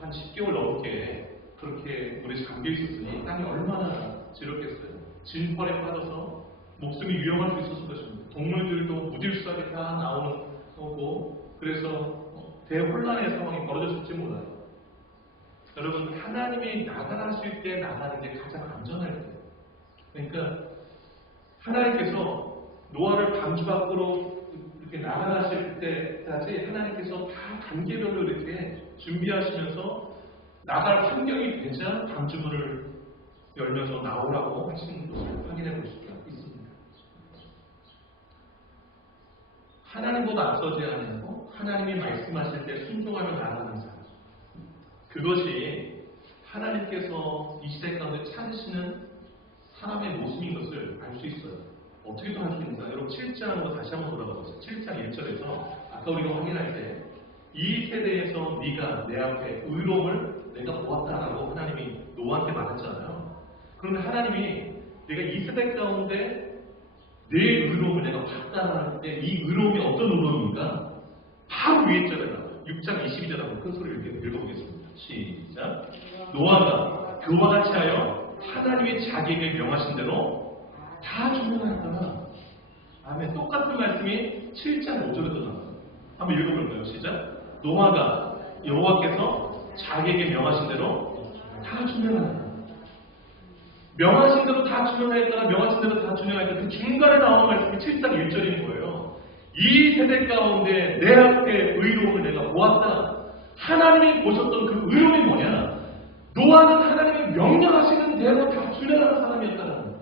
한 10개월 넘게 그렇게 물에 잠겨 있었으니 땅이 얼마나 지렸겠어요. 진펄에 빠져서 목숨이 위험할 수 있었을 것입니다. 동물들도 무질서하게 다 나오는 거고 그래서 대혼란의 상황이 벌어졌을지 몰라요. 여러분 하나님이 나가라 하실 때 나가는 게 가장 안전할 때예요. 그러니까 하나님께서 노아를 방주 밖으로 이렇게 나가라 하실 때까지 하나님께서 다 단계별로 이렇게 준비하시면서 나갈 환경이 되자 방주문을 열면서 나오라고 하시는 것을 확인해 볼 수가 있습니다. 하나님보다 앞서지 않고 하나님이 말씀하실 때 순종하며 나가는 삶. 그것이 하나님께서 이 시대 가운데 찾으시는 사람의 모습인 것을 알 수 있어요. 어떻게도 할 수 있는가? 여러분 7장으로 다시 한번 돌아가보세요. 7장 1절에서 아까 우리가 확인할 때 이 세대에서 네가 내 앞에 의로움을 내가 보았다라고 하나님이 노아한테 말했잖아요. 그런데 하나님이 내가 이 세대 가운데 내 의로움을 내가 봤다라는 때 이 의로움이 어떤 의로움인가? 바로 위에 절에 나와요. 6장 22절하고 큰 소리를 읽어보겠습니다. 시작. 노아가 그와 같이 하여 하나님이 자기에게 명하신 대로 다 준비하였다가 아멘. 똑같은 말씀이 7장 5절에도 나와요. 한번 읽어볼까요? 시작. 노아가 여호와께서 자기에게 명하신 대로 다 준비하였다. 명하신 대로 다 준비하였다가 명하신 대로 다 준비하였다. 그 중간에 나오는 말씀이 7장 1절인 거예요. 이 세대 가운데 내 앞에 의로움을 내가 보았다. 하나님이 보셨던 그 의로움이 뭐냐? 노아는 하나님이 명령하시는 대로 다 준행하는 사람이었다는 거예요.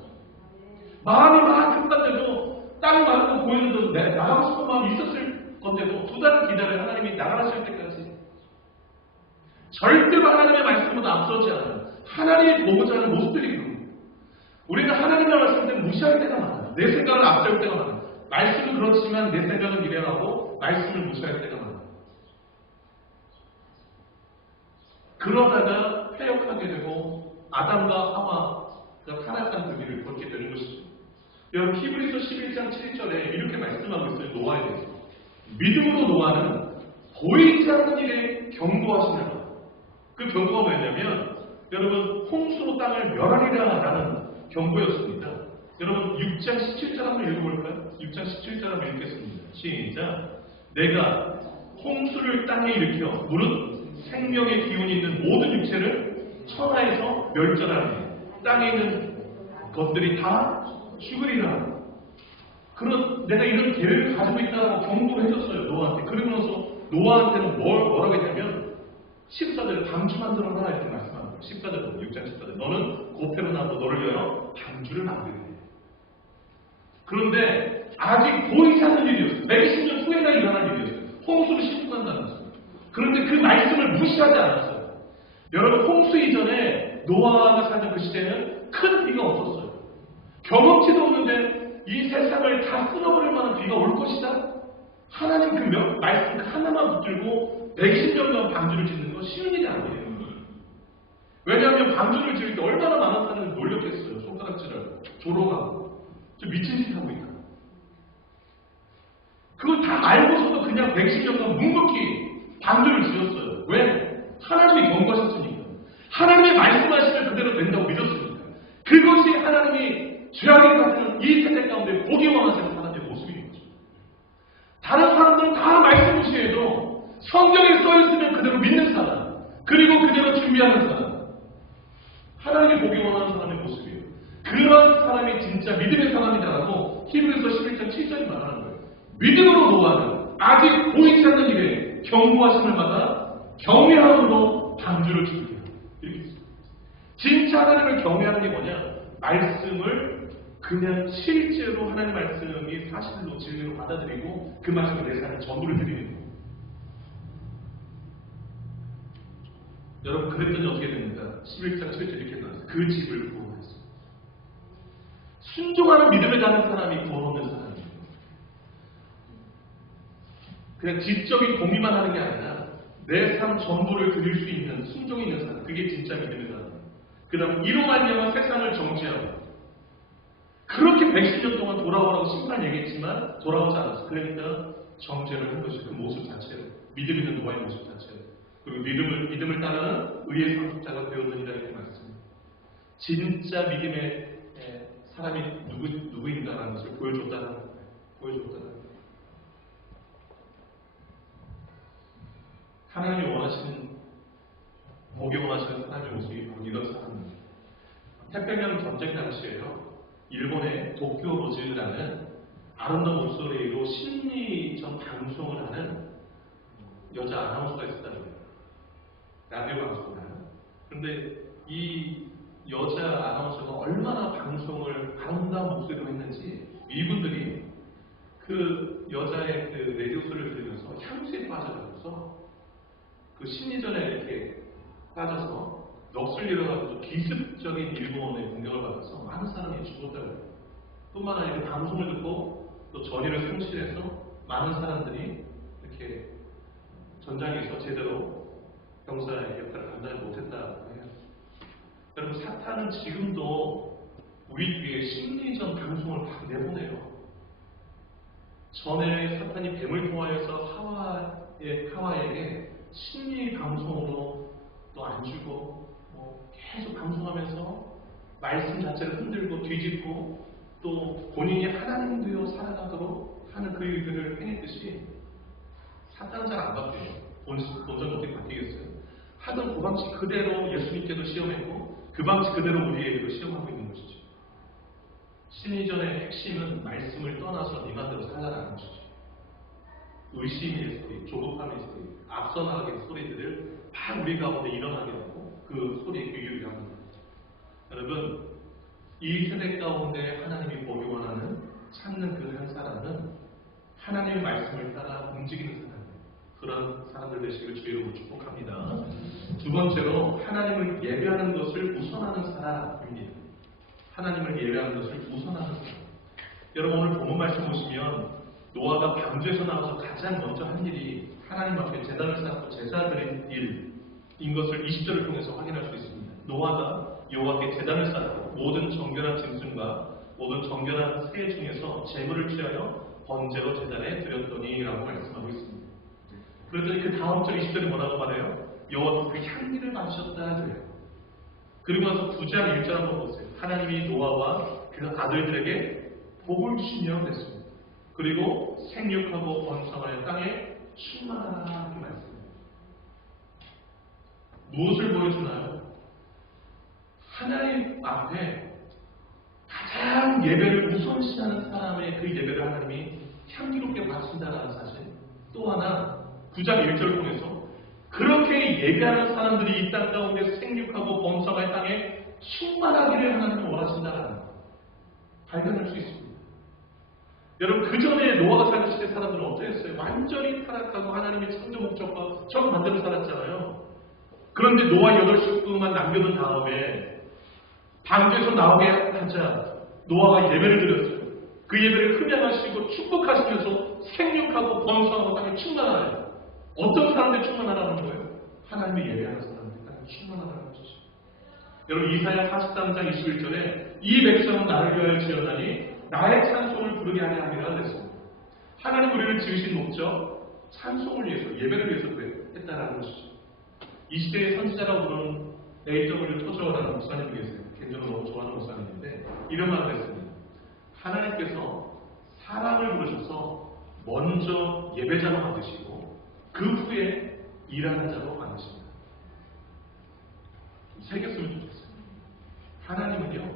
마음이 막 급한데도 땅이 많은 거 보이는데도 나가고 싶은 마음이 있었을 건데도 2달을 기다려 하나님이 나가실 때까지 절대로 하나님의 말씀보다 앞서지 않아요. 하나님이 보고자 하는 모습들이 그런 우리는 하나님의 말씀을 무시할 때가 많아요. 내 생각을 앞세울 때가 많아요. 말씀은 그렇지만 내 생각은 이래하고 말씀을 무시할 때가 많아요. 그러다가 패역하게 되고 아담과 하와가 타락한 그 길을 걷게 되는 것이죠. 여러분 히브리서 11장 7절에 이렇게 말씀하고 있어요. 노아에 대해서. 믿음으로 노아는 보이지 않는 일에 경고하시느라. 그 경고가 뭐였냐면 여러분 홍수로 땅을 멸하리라 라는 경고였습니다. 여러분 6장 17절 한번 읽어볼까요? 6장 17절 한번 읽겠습니다. 시작. 내가 홍수를 땅에 일으켜 무릇 생명의 기운이 있는 모든 육체를 천하에서 멸절하니 땅에 있는 것들이 다 죽으리라. 그런 내가 이런 계획을 가지고 있다고 경고를 해줬어요. 노아한테. 그러고 나서 노아한테는 뭐라고 했냐면 14절 방주 만들어라 이렇게 말씀하는 거예요. 14절 6장 14절 너는 고패로 나고 너를 위하여 방주를 만들래. 그런데 아직 보이지 않는 일이었어요. 120년 후에나 일어날 일이었어요. 홍수를 심판한다는 것입니다. 그런데 그 말씀을 무시하지 않았어요. 여러분 홍수 이전에 노아가 살던 그 시대는 큰 비가 없었어요. 경험치도 없는데 이 세상을 다 쓸어버릴 만한 비가 올 것이다. 하나님 그 말씀 하나만 붙들고 120년간 방주를 짓는 건 쉬운 일이 아니에요. 왜냐하면 방주를 지을 때 얼마나 많은 사람이 놀렸겠어요. 손가락질하고 조롱하고 좀 미친 짓 하고 있다. 그걸 다 알고서도 그냥 110년간 묵묵히 방주를 지었어요. 왜? 하나님이 경고하셨으니까. 하나님의 말씀하시면 그대로 된다고 믿었으니까. 그것이 하나님이 죄악을 가지는 이 세대 가운데 보기 원하시는 사람의 모습인 거죠. 다른 사람들은 다 말씀 무시해도 성경에 써있으면 그대로 믿는 사람, 그리고 그대로 준비하는 사람, 하나님이 보기 원하는 사람의 모습이에요. 그런 사람이 진짜 믿음의 사람이다라고 히브리서 11장 7절이 말하는 거예요. 믿음으로 노하는 아직 보이지 않는 일에 경고하심을 받아 경외함으로 방주를 주세요. 이렇게 있습니다. 진짜 하나님을 경외하는 게 뭐냐? 말씀을 그냥 실제로 하나님 말씀이 사실로 진리로 받아들이고 그 말씀을 내 삶에 전부를 드리는 거예요. 여러분 그랬더니 어떻게 됩니까? 11장 7절 이렇게 나왔어요. 그 집을 구원했어요. 순종하는 믿음에 가는 사람이 구원 얻는 사람이에요. 그냥 지적인 동의만 하는 게 아니라 내 삶 전부를 드릴 수 있는 순종이 있는 사람, 그게 진짜 믿음의 사람이에요. 그 다음 이로 말미암아 세상을 정죄하고 그렇게 110년 동안 돌아오라고 신발 얘기했지만 돌아오지 않았어요. 그러니까 정죄를 한 것이 그 모습 자체로 믿음 있는 노아의 모습 자체로 그리고 믿음을 따르는 의의 상속자가 되었느니라 이렇게 말씀합니다. 진짜 믿음의 사람이 누구인가라는 것을 보여줬다는 거예요. 하나님이 원하시는 보기 원하시는 사람의 모습이 바로 이런 사람입니다. 태평양 전쟁 당시에요. 일본의 도쿄 로즈라는 아름다운 목소리로 심리전 방송을 하는 여자 아나운서가 있었다는 거예요. 라디오 방송을 하는. 그런데 이 여자 아나운서가 얼마나 방송을 아름다운 목소리로 했는지 이분들이 그 여자의 그 라디오소리를 들으면서 향수에 빠져가면서 그 심리전에 이렇게 빠져서 넋을 잃어가지고 기습적인 일본의 공격을 받아서 많은 사람이 죽었다고요. 뿐만 아니라 방송을 듣고 또 전의를 상실해서 많은 사람들이 이렇게 전장에서 제대로 병사의 역할을 감당하지 못했다고 해요. 여러분 사탄은 지금도 우리 뒤에 심리전 방송을 막 내보내요. 전에 사탄이 뱀을 통하여서 하와에게 심리 방송으로 너 안 죽어 계속 방송하면서 말씀 자체를 흔들고 뒤집고 또 본인이 하나님 되어 살아가도록 하는 그 일들을 행했듯이 사탄은 잘 안 바뀌어요. 본전 어떻게 바뀌겠어요? 하던 그 방식 그대로 예수님께도 시험했고 그 방식 그대로 우리에게도 시험하고 있는 것이죠. 심리전의 핵심은 말씀을 떠나서 네 맘대로 살라라는 것이죠. 의심의 소리, 조급함의 소리, 앞서 나가는 소리들을 막 우리 가운데 일어나게 하고 그 소리에 귀 기울이게 합니다. 여러분, 이 세대 가운데 하나님이 보기 원하는 찾는 그 한 사람은 하나님의 말씀을 따라 움직이는 사람이에요. 그런 사람들 되시기를 주의로 축복합니다. 두 번째로 하나님을 예배하는 것을 우선하는 사람입니다. 하나님을 예배하는 것을 우선하는 사람. 여러분 오늘 본문 말씀 보시면 노아가 방주에서 나와서 가장 먼저 한 일이 하나님 앞에 제단을 쌓고 제사 드린 일인 것을 20절을 통해서 확인할 수 있습니다. 노아가 여호와께 제단을 쌓고 모든 정결한 짐승과 모든 정결한 새 중에서 제물을 취하여 번제로 제단에 드렸더니라고 말씀하고 있습니다. 그랬더니 그 다음 절 20절이 뭐라고 말해요? 여호와께서 그 향기를 맡으셨다 그래요. 그리고 나서 9장 1절 한번 보세요. 하나님이 노아와 그 아들들에게 복을 주시며 그랬습니다. 그리고 생육하고 번성하여 땅에 충만하라 그 말씀입니다. 무엇을 보여주나요? 하나님 앞에 가장 예배를 우선시하는 사람의 그 예배를 하나님이 향기롭게 바친다는 사실. 또 하나 9장 1절을 통해서 그렇게 예배하는 사람들이 이 땅 가운데 생육하고 번성할 땅에 충만하기를 하나님은 원하신다는 발견할 수 있습니다. 여러분 그 전에 노아가 살던 시대 사람들은 어떠했어요? 완전히 타락하고 하나님의 창조 목적과 정반대로 살았잖아요. 그런데 노아 8식구만 남겨둔 다음에 방주에서 나오게 하자 노아가 예배를 드렸어요. 그 예배를 흠양하시고 축복하시면서 생육하고 번성하고 땅에 충만하여 어떤 사람들이 충만하라는 거예요? 하나님의 예배하는 사람들이 땅에 충만하라는 것이죠. 여러분 이사야 43장 21절에 이 백성은 나를 위하여 지었나니 나의 찬송을 부르게 하려 함이라 그랬습니다. 하나님 우리를 지으신 목적 찬송을 위해서 예배를 위해서 했다라는 것이죠. 이 시대의 선지자라고 부르는 A.W. 토저라는 목사님이 계세요. 개인적으로 너무 좋아하는 목사님인데 이런 말을 했습니다. 하나님께서 사람을 부르셔서 먼저 예배자로 만드시고 그 후에 일하는 자로 만드십니다. 새겼으면 좋겠어요. 하나님은요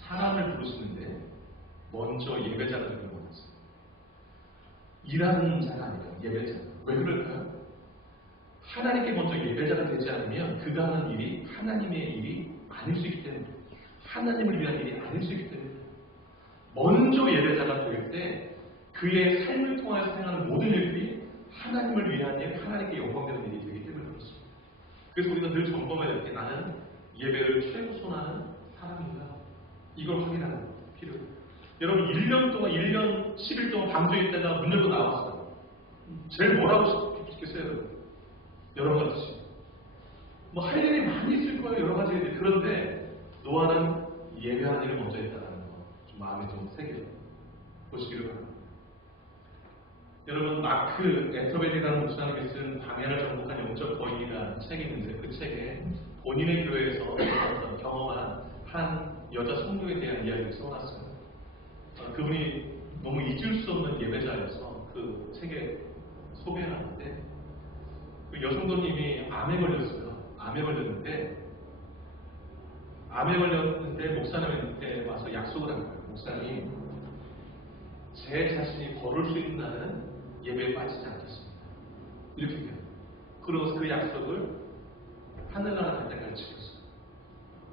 사람을 부르시는데 먼저 예배자를 원하세요. 일하는 자가 아니에요. 예배자. 왜 그럴까요? 하나님께 먼저 예배자가 되지 않으면 그가 하는 일이 하나님의 일이 아닐 수 있기 때문에, 하나님을 위한 일이 아닐 수 있기 때문에, 먼저 예배자가 될 때 그의 삶을 통하여 행하는 모든 일들이 하나님을 위한 일, 하나님께 영광되는 일이 되기 때문에 그렇습니다. 그래서 우리가 늘 점검해야 될 때 나는 예배를 최우선하는 사람인가? 이걸 확인하는 필요해요. 여러분 1년 동안 1년 10일 동안 방주에 있다가 문 열고 나왔어요. 제일 뭘 하고 싶겠어요, 여러분? 여러 가지. 뭐 할 일이 많이 있을 거예요, 여러 가지 일이. 그런데 노아는 예배하는 일을 먼저 했다는 거 좀 마음에 좀 새겨 보시기를 바랍니다. 여러분 마크 에터벨이라는 목사님이 쓴 광야를 정복한 영적 거인이라는 책이 있는데 그 책에 본인의 교회에서 경험한 한 여자 성도에 대한 이야기를 써놨어요. 그분이 너무 잊을 수 없는 예배자여서 그 책에 소개하는데 그 여성도님이 암에 걸렸어요. 암에 걸렸는데 목사님한테 와서 약속을 한 거예요. 목사님, 제 자신이 걸을 수 있는 날은 예배에 빠지지 않겠습니다. 이렇게 얘기해요. 그러고서 그 약속을 하늘나라 갈 때까지 지켰어요.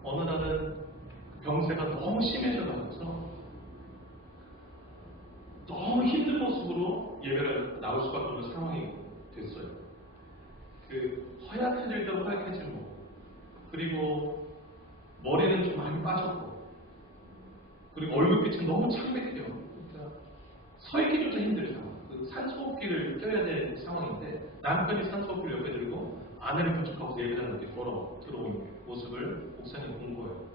어느 날은 병세가 너무 심해져가면서 너무 힘든 모습으로 예배를 나올 수밖에 없는 상황이 됐어요. 그 허약해질 대로 허약해지고, 그리고 머리는 좀 많이 빠졌고, 그리고 얼굴빛은 너무 창백해요. 그러니까 서 있기조차 힘든 상황. 그 산소호흡기를 껴야 될 상황인데 남편이 산소호흡기를 옆에 들고 아내를 부축하고 예배자를 이렇게 걸어 들어오는 모습을 목사님이 본 거예요.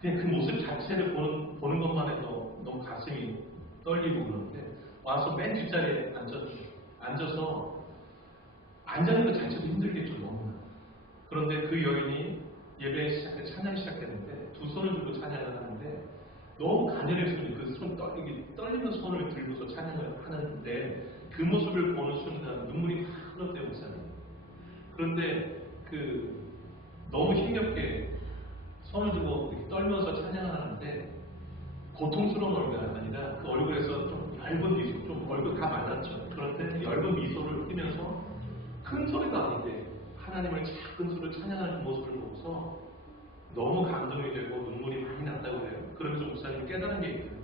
그냥 그 모습 자체를 보는 것만 해도 너무 가슴이 떨리고 그러는데 와서 맨 뒷자리에 앉아서 앉아있는 것 자체도 힘들겠죠, 너무나. 그런데 그 여인이 예배 찬양이 시작했는데 두 손을 들고 찬양을 하는데 너무 가늘해서 그 손 떨리는 손을 들고서 찬양을 하는데 그 모습을 보는 순간 눈물이 확 흘렀대요, 목사님. 그런데 너무 힘겹게 손을 들고 이렇게 떨면서 찬양을 하는데 고통스러운 얼굴이 아니라 그 얼굴에서 좀 얇은 미소, 좀 얼굴 다 말랐죠. 그런데 얇은 미소를 띠면서 큰 소리가 아닌데 하나님을 작은 소리로 찬양하는 그 모습을 보고서 너무 감동이 되고 눈물이 많이 났다고 해요. 그러면서 목사님이 깨달은 게 있어요.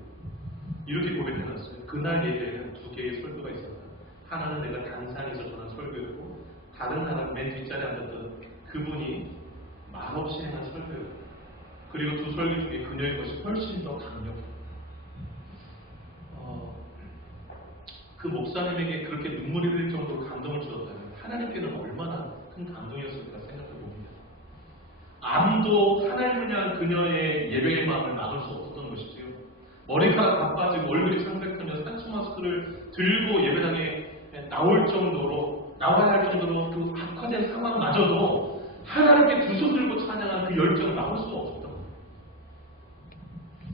이렇게 고백해놨어요. 그날 예배에는 두 개의 설교가 있었다. 하나는 내가 단상에서 전한 설교였고 다른 하나는 맨 뒷자리에 앉았던 그분이 말없이 행한 설교였고, 그리고 두 설교 중에 그녀의 것이 훨씬 더 강력해요. 그 목사님에게 그렇게 눈물이 흘릴 정도로 감동을 주었다면 하나님께는 얼마나 큰 감동이었을까 생각해 봅니다. 아무도 하나님을 향한 그녀의 예배의 마음을 막을 수 없었던 것이지요. 머리카락 다 빠지고 얼굴이 창백하며 산수 마스크를 들고 예배당에 나와야 할 정도로 그 악화된 상황마저도 하나님께 두 손 들고 찬양한 그 열정을 막을 수가 없었던 거예요.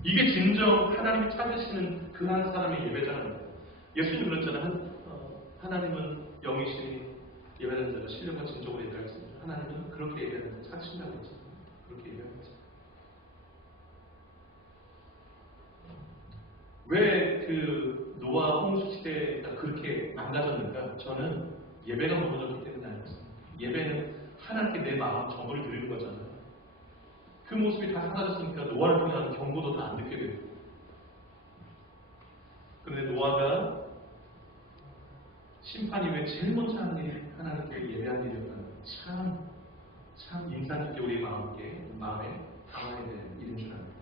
이게 진정 하나님이 찾으시는 그 한 사람의 예배자는 거예요. 예수님 그랬잖아요. 하나님은 영이시니 예배하는 자가 신령과 진정으로 예배할지니 하나님은 그렇게 예배하는 자 찾으신다고 했잖아요. 그렇게 예배합니다. 왜 그 노아 홍수 시대가 그렇게 망가졌는가? 저는 예배가 무너졌기 때문에 아니었습니다. 예배는 하나님께 내 마음 정을 드리는 거잖아요. 그 모습이 다 사라졌으니까 노아를 통한 경고도 다 안 듣게 되고. 그런데 노아가 심판 이후에 제일 먼저 하는 일이 하나님께 예배하는 일이었다는 참 인상 깊게 우리 마음에 담아야 되는 일인 줄 압니다.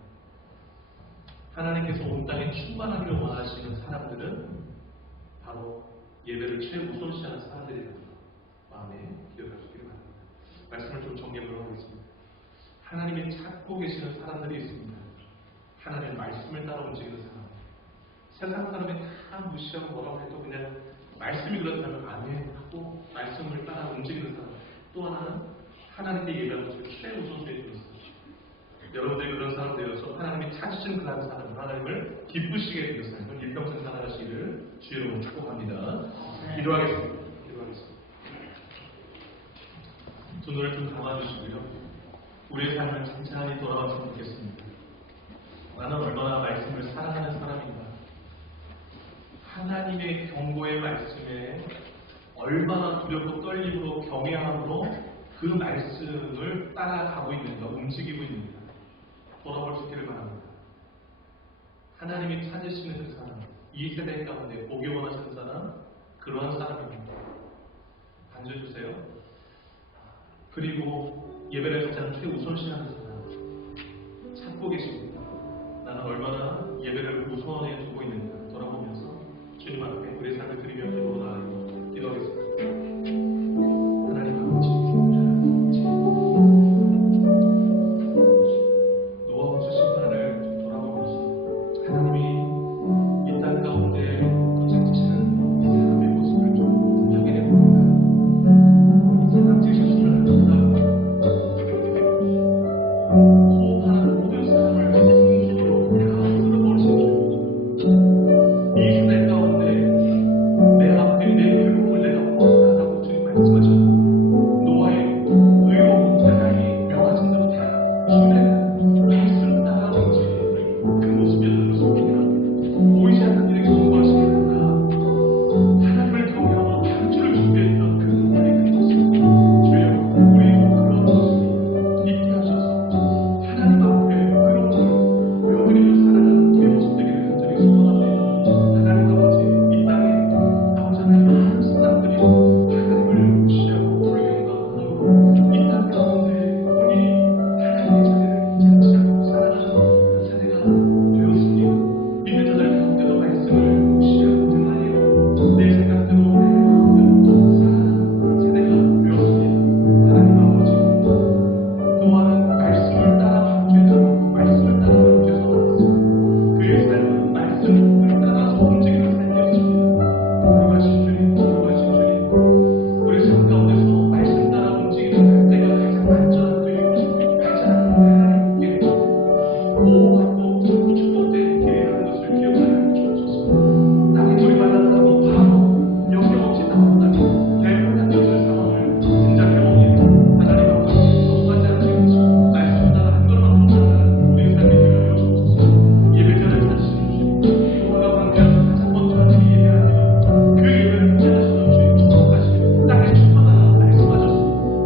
하나님께서 온 땅에 충만하기를 원하시는 사람들은 바로 예배를 최우선시하는 사람들이라는 것 마음에 기억하시기를 바랍니다. 말씀을 좀 정리하도록 하겠습니다. 하나님이 찾고 계시는 사람들이 있습니다. 하나님의 말씀을 따라 움직이는 사람. 세상 사람이 다 무시하고 뭐라고 해도 그냥 말씀이 그렇다면 아멘 하고 말씀을 따라 움직이는 사람. 또 하나는 하나님께 예배하는 것을 최우선시해 주는 사람. 여러분들이 그런 사람 되어서 하나님이 찾으신 그 한 사람, 하나님을 기쁘시게 되는 사람을 일평생 살아가시기를 주의 이름으로 축복합니다. 기도하겠습니다. 두 눈을 좀 감아주시고요. 우리의 삶을 천천히 돌아봤으면 좋겠습니다. 나는 얼마나 말씀을 사랑하는 사람인가. 하나님의 경고의 말씀에 얼마나 두렵고 떨림으로 경외함으로 그 말씀을 따라가고 있는가, 움직이고 있는가 돌아볼 수 있기를 바랍니다. 하나님이 찾으시는 그 사람, 이 세대 가운데 보기 원하시는 사람, 그러한 사람입니다. 앉아주세요. 그리고 예배를 가장 최우선시하는 사람 찾고 계십니다. 나는 얼마나 예배를 우선에 두고 있는가 돌아보면서 주님 앞에 우리의 삶을 드리며 기도로 나아가고 기도하겠습니다. 하나님 아버지, 노아 홍수 심판을 돌아보면서 하나님이 이 땅 가운데 도착지는 사람의 모습을 좀 확인해 봅니다. 사람 지으셨음을 합니다. 호흡하는 모든 사람을 풍수로 다 쓸어버리신 주. 이 시대 가운데 내 앞에 내 의로움을 내가 보았다라고 주님 말씀하셨고, 노아의 의로움은 하나님이 명하신 대로 다 주내가 말씀 따라오지 그 모습이었던 것입니다. 보이지 않는 일에 경고하시니까 하나님을 경외하고 방주를 준비했던 그 노아의 그 모습, 주여 우리도 그런 모습이 있게 하셔서 하나님 앞에 의로움을 보여드리며 살아가는 우리의 모습 되기를 간절히 소원합니다. 하나님 아버지, 이 땅에 아버지 하나님 많은 사람들이 하나님을 무시하고 불경감함으로 이 땅 가운데 본인이 하나님의 자리를 차지하고 살아가는 그 세대가 되었습니다. 믿는 자들 가운데도 말씀을 무시하고 등하여 내 생각대로 내 마음대로 살아가는 세대가 되었습니다. 하나님 아버지, 노아는 말씀을 따라 방주에서 왔고 말씀을 따라 방주에서 왔고 그의 삶은 말씀을 따라서 움직이는 삶이었습니다. 거룩하신 주님, 거룩하신 주님, 우리 삶 가운데서 말씀 따라 움직이는 그때가 가장 안전한 길이고 가장 하나님께 보호하고 자꾸 축복된 길이라는 것을 기억하여 주옵소서. 땅에 돌이 말랐다고 바로 영영 없이 나온다면 대부분한 것을 상황을 생각해봅니다. 하나님 아버지, 넘어가지 않으시고 말씀 따라 한 걸음만 쫓아가는 우리의 삶이 되어 주옵소서. 예배자를 찾으시는 주님, 노아가 방해하는 가장 먼저 하는 일이 예배하니 그 예배를 포기하시는 주님, 축복하시고 땅에 축복하라 말씀하셨습니다.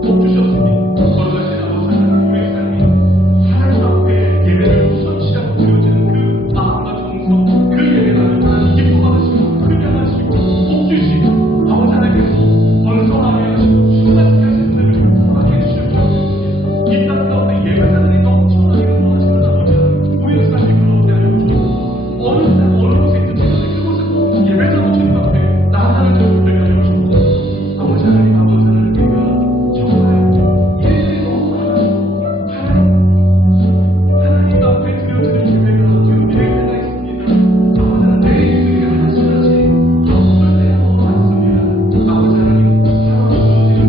복 주셨으니 거룩하신 아버지 하나님, 우리의 삶이 하나님 앞에 예배를 우선시하고 드려지는 그 마음과 정성, 그 예배가 기뻐하시고 긍휼하시고 복 주시고 아버지 하나님께서 번성하게 하시고 충만하게 하시는 은혜를 허락해 주실 줄 믿습니다. 이 땅 가운데 예배자들이 넘쳐나게 원하시는 아버지 하나님, 우리의 삶이 그러게 하여 주옵소서. 어느 땅 어느 곳에 있든지 간에 그곳에 예배자로 주님 앞에 나아가는 자를 되게 하여 주옵소서. 아버지 하나님, 아버지 하나님께가 정말 일들이 너무 많아서 하나님 앞에 드려지는 예배가 뒤엉킬 때가 있습니다. 아버지 하나님, 내 일들이 하나씩 덮을 때가 너무 많습니다. 아버지 하나님, 살아주시는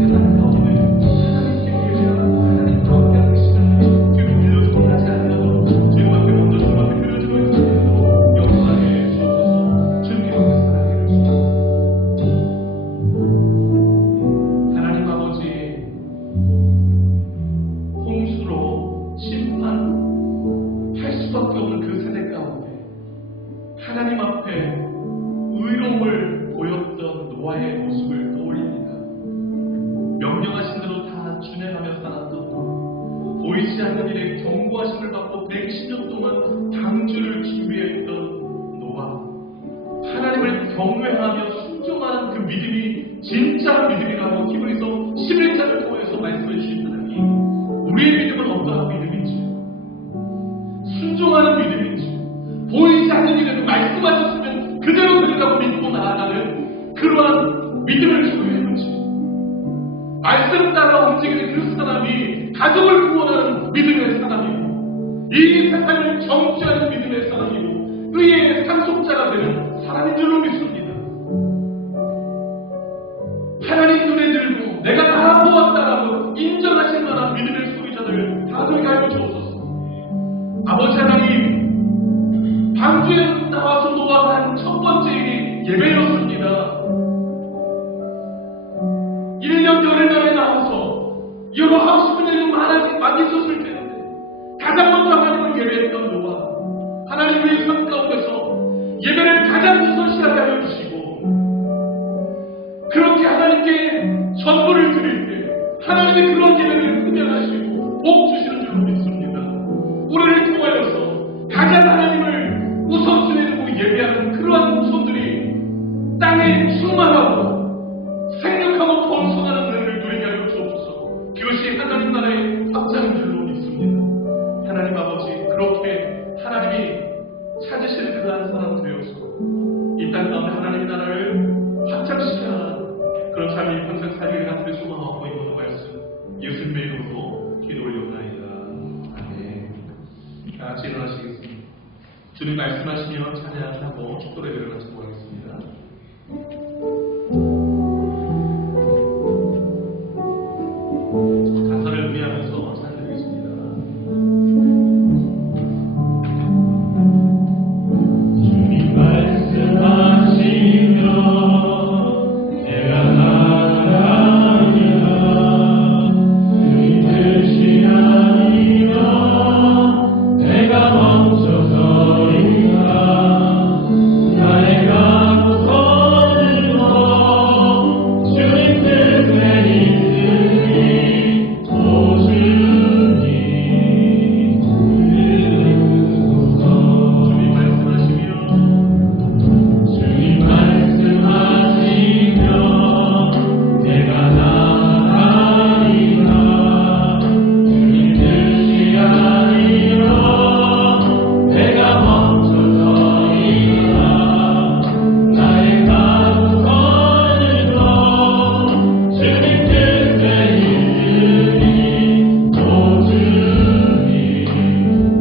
대단한 가운데 하나님께 예배하고 하나님과 함께하는 시간을 뒤로 밀려주고 하지 않으려고 주님 앞에 먼저 주님 앞에 드려지고 있는 일로 영광에 주옵소서. 주님께 사랑해 주옵소서. 하나님 아버지, 홍수로 심판할 수밖에 없는 그 세대 가운데 하나님 앞에 의로움을 보였던 노아의 모습을 떠올립니다. 명령하신 대로 다 준행하며 살았던 노아, 보이지 않는 일에 경고하심을 받고 110년 동안 방주를 준비했던 노아, 하나님을 경외하며 순종하는 그 믿음이 진짜 믿음이라고 히브리서 11장을 통해서 말씀해 주신 하나님, 우리의 믿음은 어떠한 믿음인지, 순종하는 믿음인지, 보이지 않는 일에도 말씀하셨으면 그대로 되리라고 믿고 나아가는 그러한 믿음을 소유했는지, 말씀 따라 움직이는 그 사람이 가족을 구원하는 믿음의 사람이고, 이 세상을 정죄하는 믿음의 사람이고, 의의 상속자가 되는 사람인 줄로 믿습니다. 하나님 눈에 들고 내가 다 보았다라고 인정하실 만한 믿음의 소유자들 다 되게 하여 주옵소서. 아버지 하나님, 방주에 나와서 노아가 한 첫 번째 일이 예배였습니다. 1년 열흘만에 나와서 여러 하고 싶은 일이 많이 있었을 텐데 가장 먼저 하나님을 예배했던 노아, 하나님의 삶 가운데서 예배를 가장 가장 우선시하게 하여 주시고 그렇게 하나님께 전부를 드릴 때 하나님의 그런 예배를 흠양하시고 복 주시는 줄로 믿습니다. 우리를 통하여서 가장 하나님을 우선순위에 두고 예배하는 그러한 후손들이 땅에 충만하고 생육하고 번성하는 은혜를 누리게 하여 주옵소서. 그것이 하나님 나라의 확장인 줄로 믿습니다. 하나님 아버지, 그렇게 하나님이 찾으시는 그러한 사람 되어서 이 땅 가운데 하나님의 나라를 확장시켜야 하는 그런 삶이 평생 살기를 간절히 소망하고 있는 말씀 예수님의 이름으로 기도 올려옵나이다. 아멘. 다 같이 일어나시겠습니다. 주님 말씀하시면 찬양하고 축도의 예배를 같이 모아겠습니다. 가사를 의미하면서 찬양드리겠습니다. 주님 말씀하시면 내가 나아가리라. 주님 뜻이 아니면 내가 멈춰서리라. 나의 각오는 주님 뜻에 있으니 오주니 주소서. 주님 말씀하시면 주님 말씀하시면 내가 나아가리라. 주님 뜻이 아니면 내가 멈춰서리라. 나의 각오는 주님 뜻에 있으니 오주니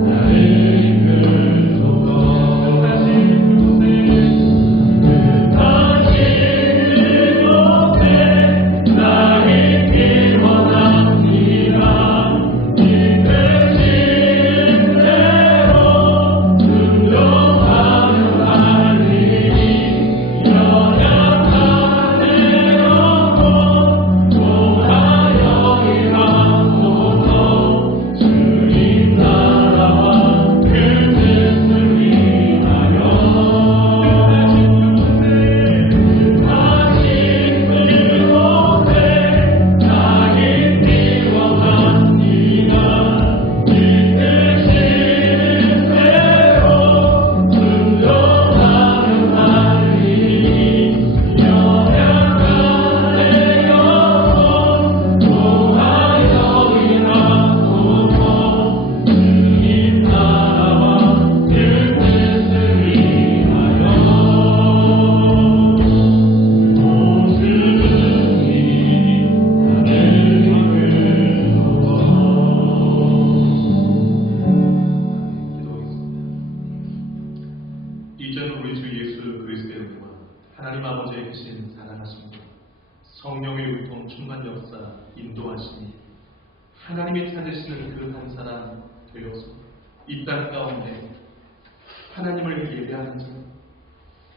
나를 이끌소서. 다시 그곳에 나 깊이 원합니다. 이 뜻인 대로 순종하며 달리니 연약한 내 영혼 통하여 일하소서. 주님 나라와 그 뜻을 위하여 다시 그곳에 나 깊이 원합니다. 이 뜻인 대로 순종하며 달리니 연약한 내 영혼 통하여 일하소서. 주님 나라와 그 뜻을 위하여 이제는 우리 주 예수 그리스도의 은혜와 하나님 아버지의 크신 사랑하심과 성령의 유통 충만 역사 인도하심이 하나님이 찾으시는 그 한 사람 되어서 이 땅 가운데 하나님을 예배하는 자,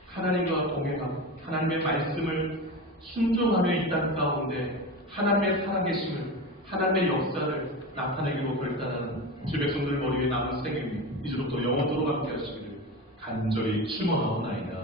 하나님과 동행하고 하나님의 말씀을 순종하며 이 땅 가운데 하나님의 살아계심을, 하나님의 역사를 나타내기로 결단하는 주 백성들 머리 위에 남은 생명이 이제부터 영원토록 함께 하시기를 간절히 축원하옵나이다.